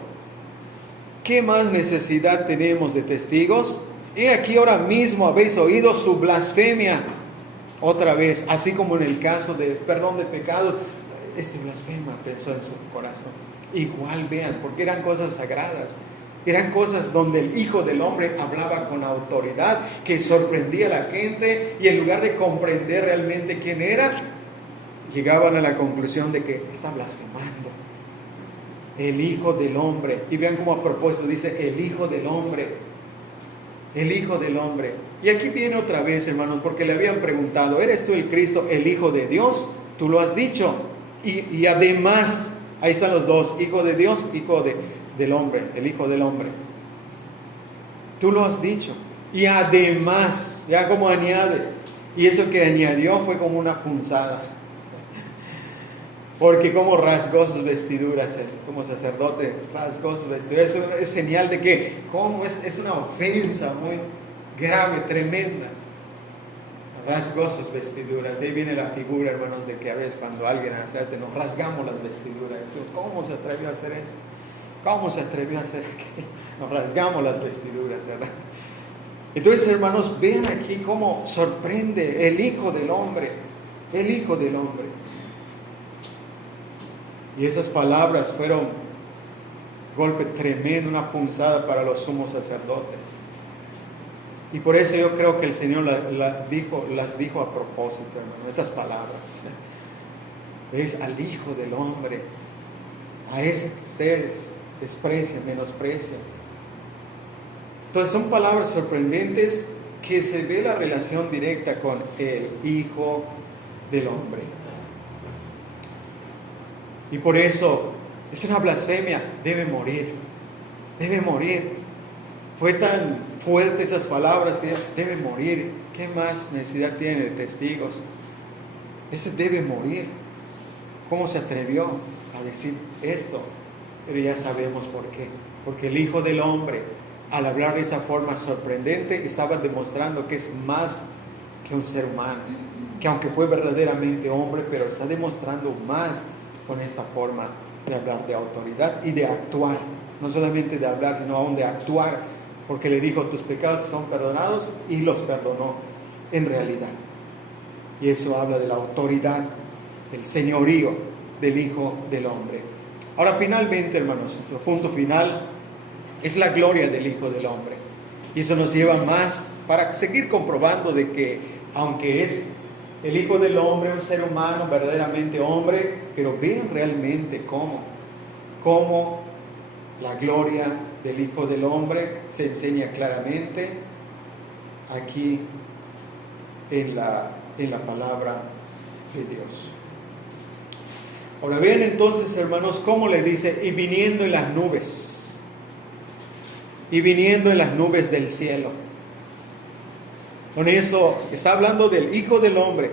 ¿Qué más necesidad tenemos de testigos? He aquí ahora mismo habéis oído su blasfemia. Otra vez, así como en el caso de perdón de pecados, blasfema, pensó en su corazón. Igual, vean, porque eran cosas sagradas. Eran cosas donde el Hijo del Hombre hablaba con autoridad, que sorprendía a la gente, y en lugar de comprender realmente quién era, llegaban a la conclusión de que está blasfemando. El Hijo del Hombre. Y vean cómo a propósito dice: el Hijo del Hombre. El Hijo del Hombre. Y aquí viene otra vez, hermanos, porque le habían preguntado: ¿eres tú el Cristo, el Hijo de Dios? Tú lo has dicho. Y además, ahí están los dos: Hijo de Dios, Hijo del Hombre, el Hijo del Hombre. Tú lo has dicho. Y además, ya como añade. Y eso que añadió fue como una punzada. Porque como rasgó sus vestiduras, como sacerdote rasgó sus vestiduras. Eso es señal de que como es una ofensa muy grave, tremenda. Rasgó sus vestiduras. De ahí viene la figura, hermanos, de que a veces cuando alguien hace, nos rasgamos las vestiduras. Decimos: ¿cómo se atrevió a hacer esto? ¿Cómo se atrevió a hacer aquello? Nos rasgamos las vestiduras, ¿verdad? Entonces, hermanos, vean aquí cómo sorprende el Hijo del Hombre. El Hijo del Hombre. Y esas palabras fueron golpe tremendo, una punzada para los sumos sacerdotes. Y por eso yo creo que el Señor las dijo a propósito, hermano, estas palabras. Es al Hijo del Hombre, a ese que ustedes desprecian, menosprecian. Entonces son palabras sorprendentes que se ve la relación directa con el Hijo del Hombre. Y por eso es una blasfemia, debe morir, debe morir. Fue tan fuerte esas palabras que debe morir. ¿Qué más necesidad tiene de testigos? Este debe morir. ¿Cómo se atrevió a decir esto? Pero ya sabemos por qué. Porque el Hijo del Hombre, al hablar de esa forma sorprendente, estaba demostrando que es más que un ser humano. Que aunque fue verdaderamente hombre, pero está demostrando más con esta forma de hablar de autoridad y de actuar. No solamente de hablar, sino aún de actuar. Porque le dijo, tus pecados son perdonados, y los perdonó en realidad. Y eso habla de la autoridad, del señorío del Hijo del Hombre. Ahora finalmente, hermanos, nuestro punto final es la gloria del Hijo del Hombre. Y eso nos lleva más para seguir comprobando de que aunque es el Hijo del Hombre, un ser humano, verdaderamente hombre, pero vean realmente cómo la gloria del Hijo del Hombre se enseña claramente aquí en la palabra de Dios. Ahora vean entonces, hermanos, cómo le dice, y viniendo en las nubes, y viniendo en las nubes del cielo. Con eso está hablando del Hijo del Hombre,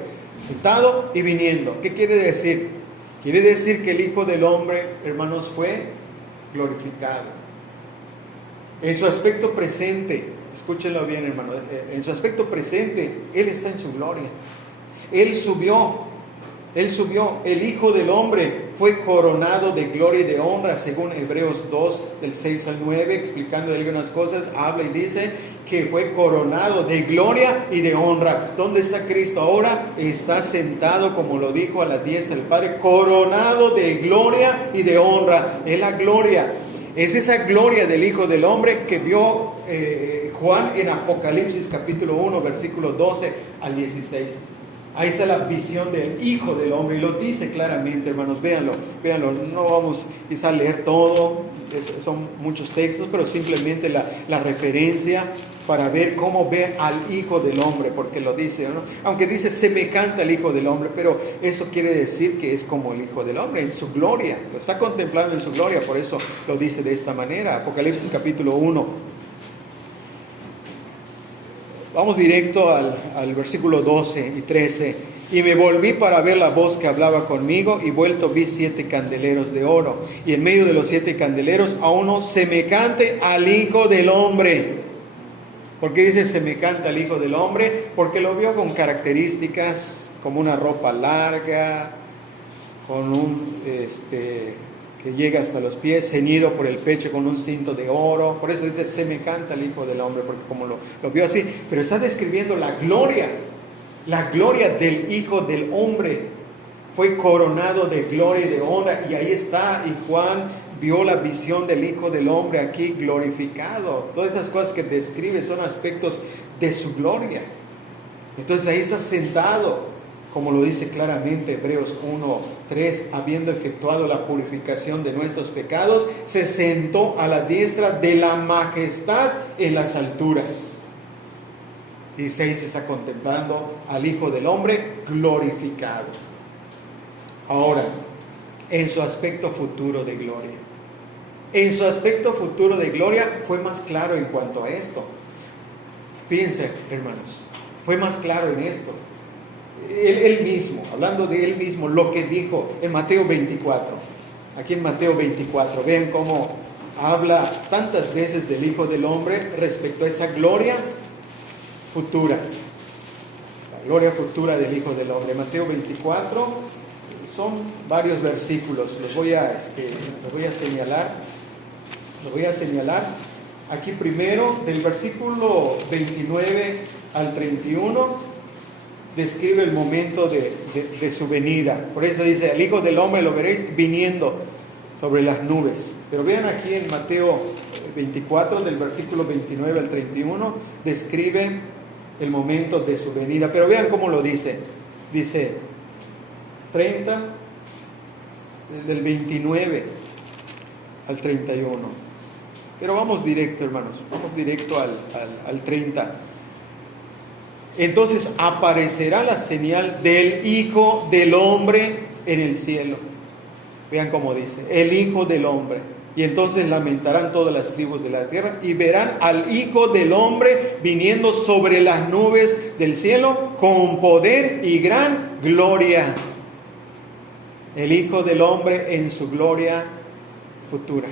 sentado y viniendo. ¿Qué quiere decir? Quiere decir que el Hijo del Hombre, hermanos, fue glorificado. En su aspecto presente, escúchenlo bien, hermano, en su aspecto presente, Él está en su gloria. Él subió, el Hijo del Hombre fue coronado de gloria y de honra, según Hebreos 2, del 6 al 9, explicando algunas cosas, habla y dice que fue coronado de gloria y de honra. ¿Dónde está Cristo ahora? Está sentado, como lo dijo, a la diestra del Padre, coronado de gloria y de honra. Es la gloria. Es esa gloria del Hijo del Hombre que vio Juan en Apocalipsis capítulo 1, versículos 12 al 16. Ahí está la visión del Hijo del Hombre y lo dice claramente, hermanos, véanlo. No vamos quizá a leer todo, son muchos textos, pero simplemente la referencia para ver cómo ve al Hijo del Hombre, porque lo dice, ¿no? Aunque dice semejante al Hijo del Hombre, pero eso quiere decir que es como el Hijo del Hombre, en su gloria, lo está contemplando en su gloria, por eso lo dice de esta manera. Apocalipsis capítulo 1. Vamos directo al versículo 12 y 13. Y me volví para ver la voz que hablaba conmigo, y vuelto vi 7 candeleros de oro, y en medio de los 7 candeleros a uno semejante al Hijo del Hombre. ¿Por qué dice semejante al Hijo del Hombre? Porque lo vio con características como una ropa larga, con un que llega hasta los pies, ceñido por el pecho con un cinto de oro. Por eso dice semejante al Hijo del Hombre, porque como lo vio así, pero está describiendo la gloria del Hijo del Hombre. Fue coronado de gloria y de honra, y ahí está, y Juan vio la visión del Hijo del Hombre aquí glorificado. Todas esas cosas que describe son aspectos de su gloria. Entonces ahí está sentado, como lo dice claramente Hebreos 1:3, habiendo efectuado la purificación de nuestros pecados, se sentó a la diestra de la majestad en las alturas. Y ahí se está contemplando al Hijo del Hombre glorificado. Ahora, en su aspecto futuro de gloria. En su aspecto futuro de gloria fue más claro en cuanto a esto. Fíjense, hermanos, fue más claro en esto. Él mismo, hablando de él mismo, lo que dijo en Mateo 24. Aquí en Mateo 24, vean cómo habla tantas veces del Hijo del Hombre respecto a esta gloria futura. La gloria futura del Hijo del Hombre. Mateo 24, son varios versículos, los voy a señalar. Aquí primero, del versículo 29 al 31, describe el momento de su venida. Por eso dice, el Hijo del Hombre lo veréis viniendo sobre las nubes. Pero vean aquí en Mateo 24, del versículo 29 al 31, describe el momento de su venida. Pero vean cómo lo dice. Dice 30, del 29 al 31. Pero vamos directo, hermanos, vamos directo al 30. Entonces aparecerá la señal del Hijo del Hombre en el cielo. Vean cómo dice, el Hijo del Hombre. Y entonces lamentarán todas las tribus de la tierra y verán al Hijo del Hombre viniendo sobre las nubes del cielo con poder y gran gloria. El Hijo del Hombre en su gloria futura.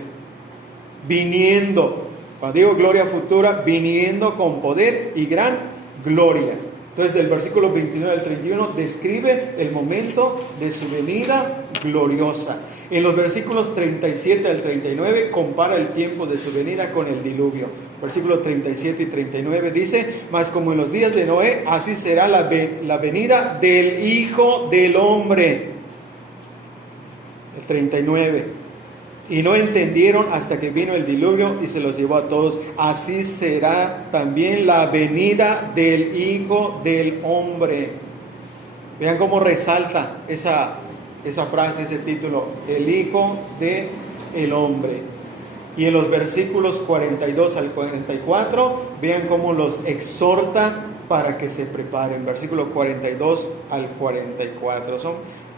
Viniendo, cuando digo gloria futura, viniendo con poder y gran gloria. Entonces del versículo 29 al 31 describe el momento de su venida gloriosa. En los versículos 37 al 39 compara el tiempo de su venida con el diluvio. Versículos 37 y 39 dice, mas como en los días de Noé, así será la venida del Hijo del Hombre. El 39. Y no entendieron hasta que vino el diluvio y se los llevó a todos. Así será también la venida del Hijo del Hombre. Vean cómo resalta esa frase, ese título, el Hijo del Hombre. Y en los versículos 42 al 44, vean cómo los exhorta para que se preparen. Versículo 42 al 44. Son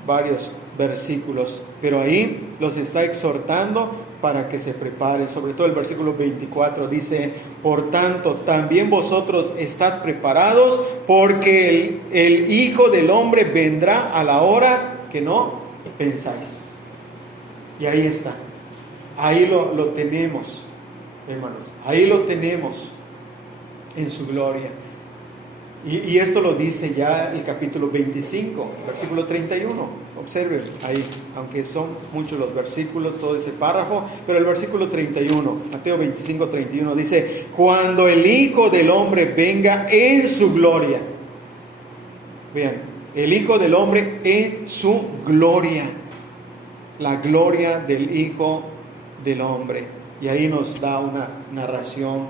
varios versículos, pero ahí los está exhortando para que se preparen. Sobre todo el versículo 24 dice, por tanto, también vosotros estad preparados, porque el Hijo del Hombre vendrá a la hora que no pensáis. Y ahí está. Ahí lo tenemos, hermanos. Ahí lo tenemos en su gloria. Y esto lo dice ya el capítulo 25, versículo 31. Observen ahí, aunque son muchos los versículos, todo ese párrafo, pero el versículo 31, Mateo 25, 31 dice, cuando el Hijo del Hombre venga en su gloria. Vean, el Hijo del Hombre en su gloria. La gloria del Hijo del Hombre. Y ahí nos da una narración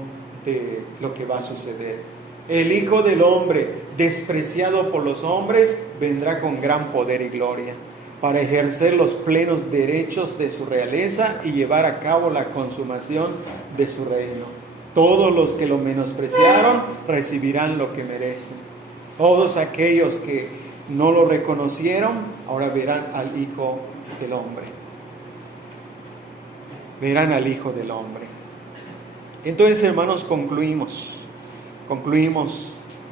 de lo que va a suceder. El Hijo del Hombre, despreciado por los hombres, vendrá con gran poder y gloria para ejercer los plenos derechos de su realeza y llevar a cabo la consumación de su reino. Todos los que lo menospreciaron recibirán lo que merecen. Todos aquellos que no lo reconocieron, ahora verán al Hijo del Hombre. Verán al Hijo del Hombre. Entonces, hermanos, concluimos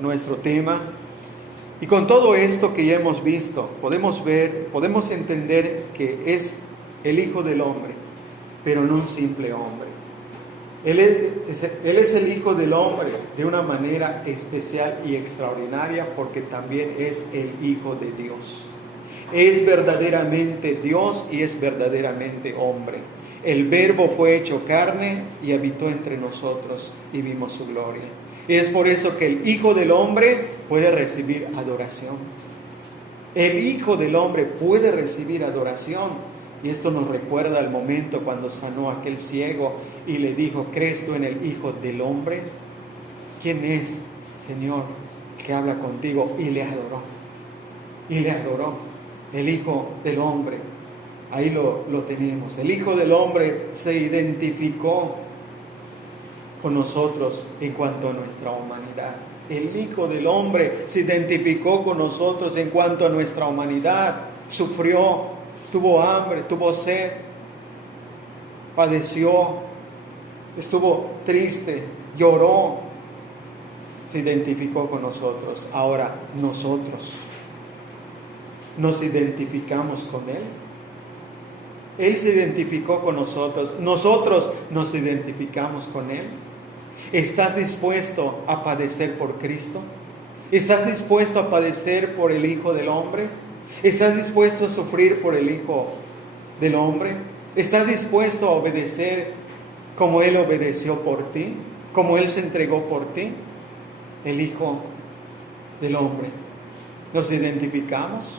nuestro tema, y con todo esto que ya hemos visto, podemos entender que es el Hijo del Hombre, pero no un simple hombre. Él es el Hijo del Hombre de una manera especial y extraordinaria, porque también es el Hijo de Dios. Es verdaderamente Dios y es verdaderamente hombre. El Verbo fue hecho carne y habitó entre nosotros y vimos su gloria. Es por eso que el Hijo del Hombre puede recibir adoración. El Hijo del Hombre puede recibir adoración. Y esto nos recuerda al momento cuando sanó a aquel ciego y le dijo, ¿crees tú en el Hijo del Hombre? ¿Quién es, Señor, que habla contigo? Y le adoró. El Hijo del Hombre. Ahí lo tenemos. El Hijo del Hombre se identificó con nosotros en cuanto a nuestra humanidad. El Hijo del Hombre se identificó con nosotros en cuanto a nuestra humanidad. Sufrió, tuvo hambre, tuvo sed, padeció, estuvo triste, lloró, se identificó con nosotros. Ahora nosotros nos identificamos con Él. Él se identificó con nosotros nos identificamos con Él. ¿Estás dispuesto a padecer por Cristo? ¿Estás dispuesto a padecer por el Hijo del Hombre? ¿Estás dispuesto a sufrir por el Hijo del Hombre? ¿Estás dispuesto a obedecer como Él obedeció por ti? ¿Como Él se entregó por ti? El Hijo del Hombre. ¿Nos identificamos?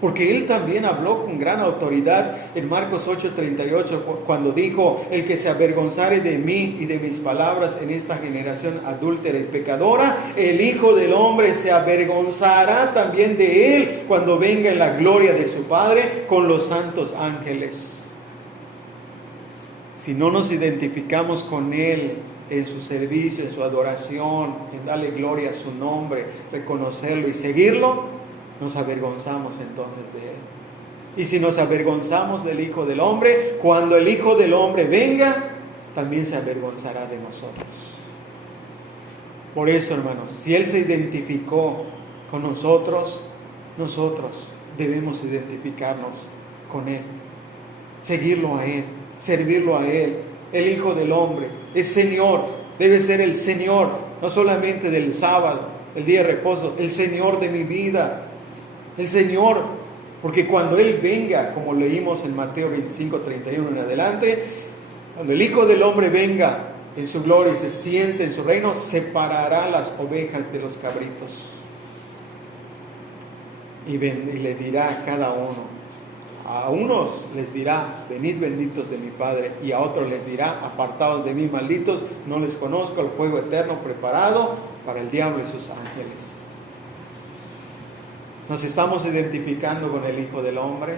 Porque Él también habló con gran autoridad en Marcos 8:38, cuando dijo, el que se avergonzare de mí y de mis palabras en esta generación adúltera y pecadora, el Hijo del Hombre se avergonzará también de él cuando venga en la gloria de su Padre con los santos ángeles. si no nos identificamos con Él en su servicio, en su adoración, en darle gloria a su nombre, reconocerlo y seguirlo, nos avergonzamos entonces de Él. Y si nos avergonzamos del Hijo del Hombre, cuando el Hijo del Hombre venga, también se avergonzará de nosotros. Por eso, hermanos, si Él se identificó con nosotros, nosotros debemos identificarnos con Él, seguirlo a Él, servirlo a Él. El Hijo del Hombre es Señor, debe ser el Señor, no solamente del sábado, el día de reposo, el Señor de mi vida, el Señor, porque cuando Él venga, como leímos en Mateo 25:31 en adelante, cuando el Hijo del Hombre venga en su gloria y se siente en su reino, separará las ovejas de los cabritos. Y le dirá a cada uno, a unos les dirá, venid benditos de mi Padre, y a otros les dirá, apartados de mí malditos, no les conozco, el fuego eterno preparado para el diablo y sus ángeles. ¿Nos estamos identificando con el Hijo del Hombre?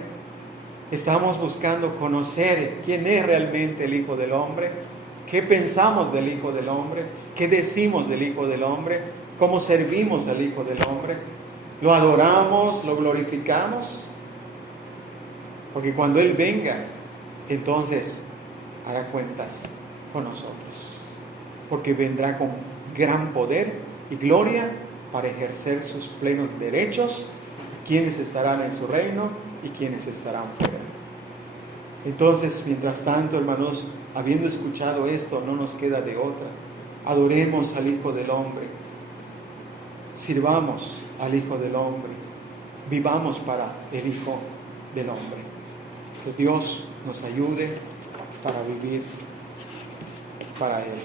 ¿Estamos buscando conocer quién es realmente el Hijo del Hombre? ¿Qué pensamos del Hijo del Hombre? ¿Qué decimos del Hijo del Hombre? ¿Cómo servimos al Hijo del Hombre? ¿Lo adoramos? ¿Lo glorificamos? Porque cuando Él venga, entonces hará cuentas con nosotros. Porque vendrá con gran poder y gloria para ejercer sus plenos derechos, quienes estarán en su reino y quienes estarán fuera. Entonces, mientras tanto, hermanos, habiendo escuchado esto, no nos queda de otra. Adoremos al Hijo del Hombre, sirvamos al Hijo del Hombre, vivamos para el Hijo del Hombre. Que Dios nos ayude para vivir para Él.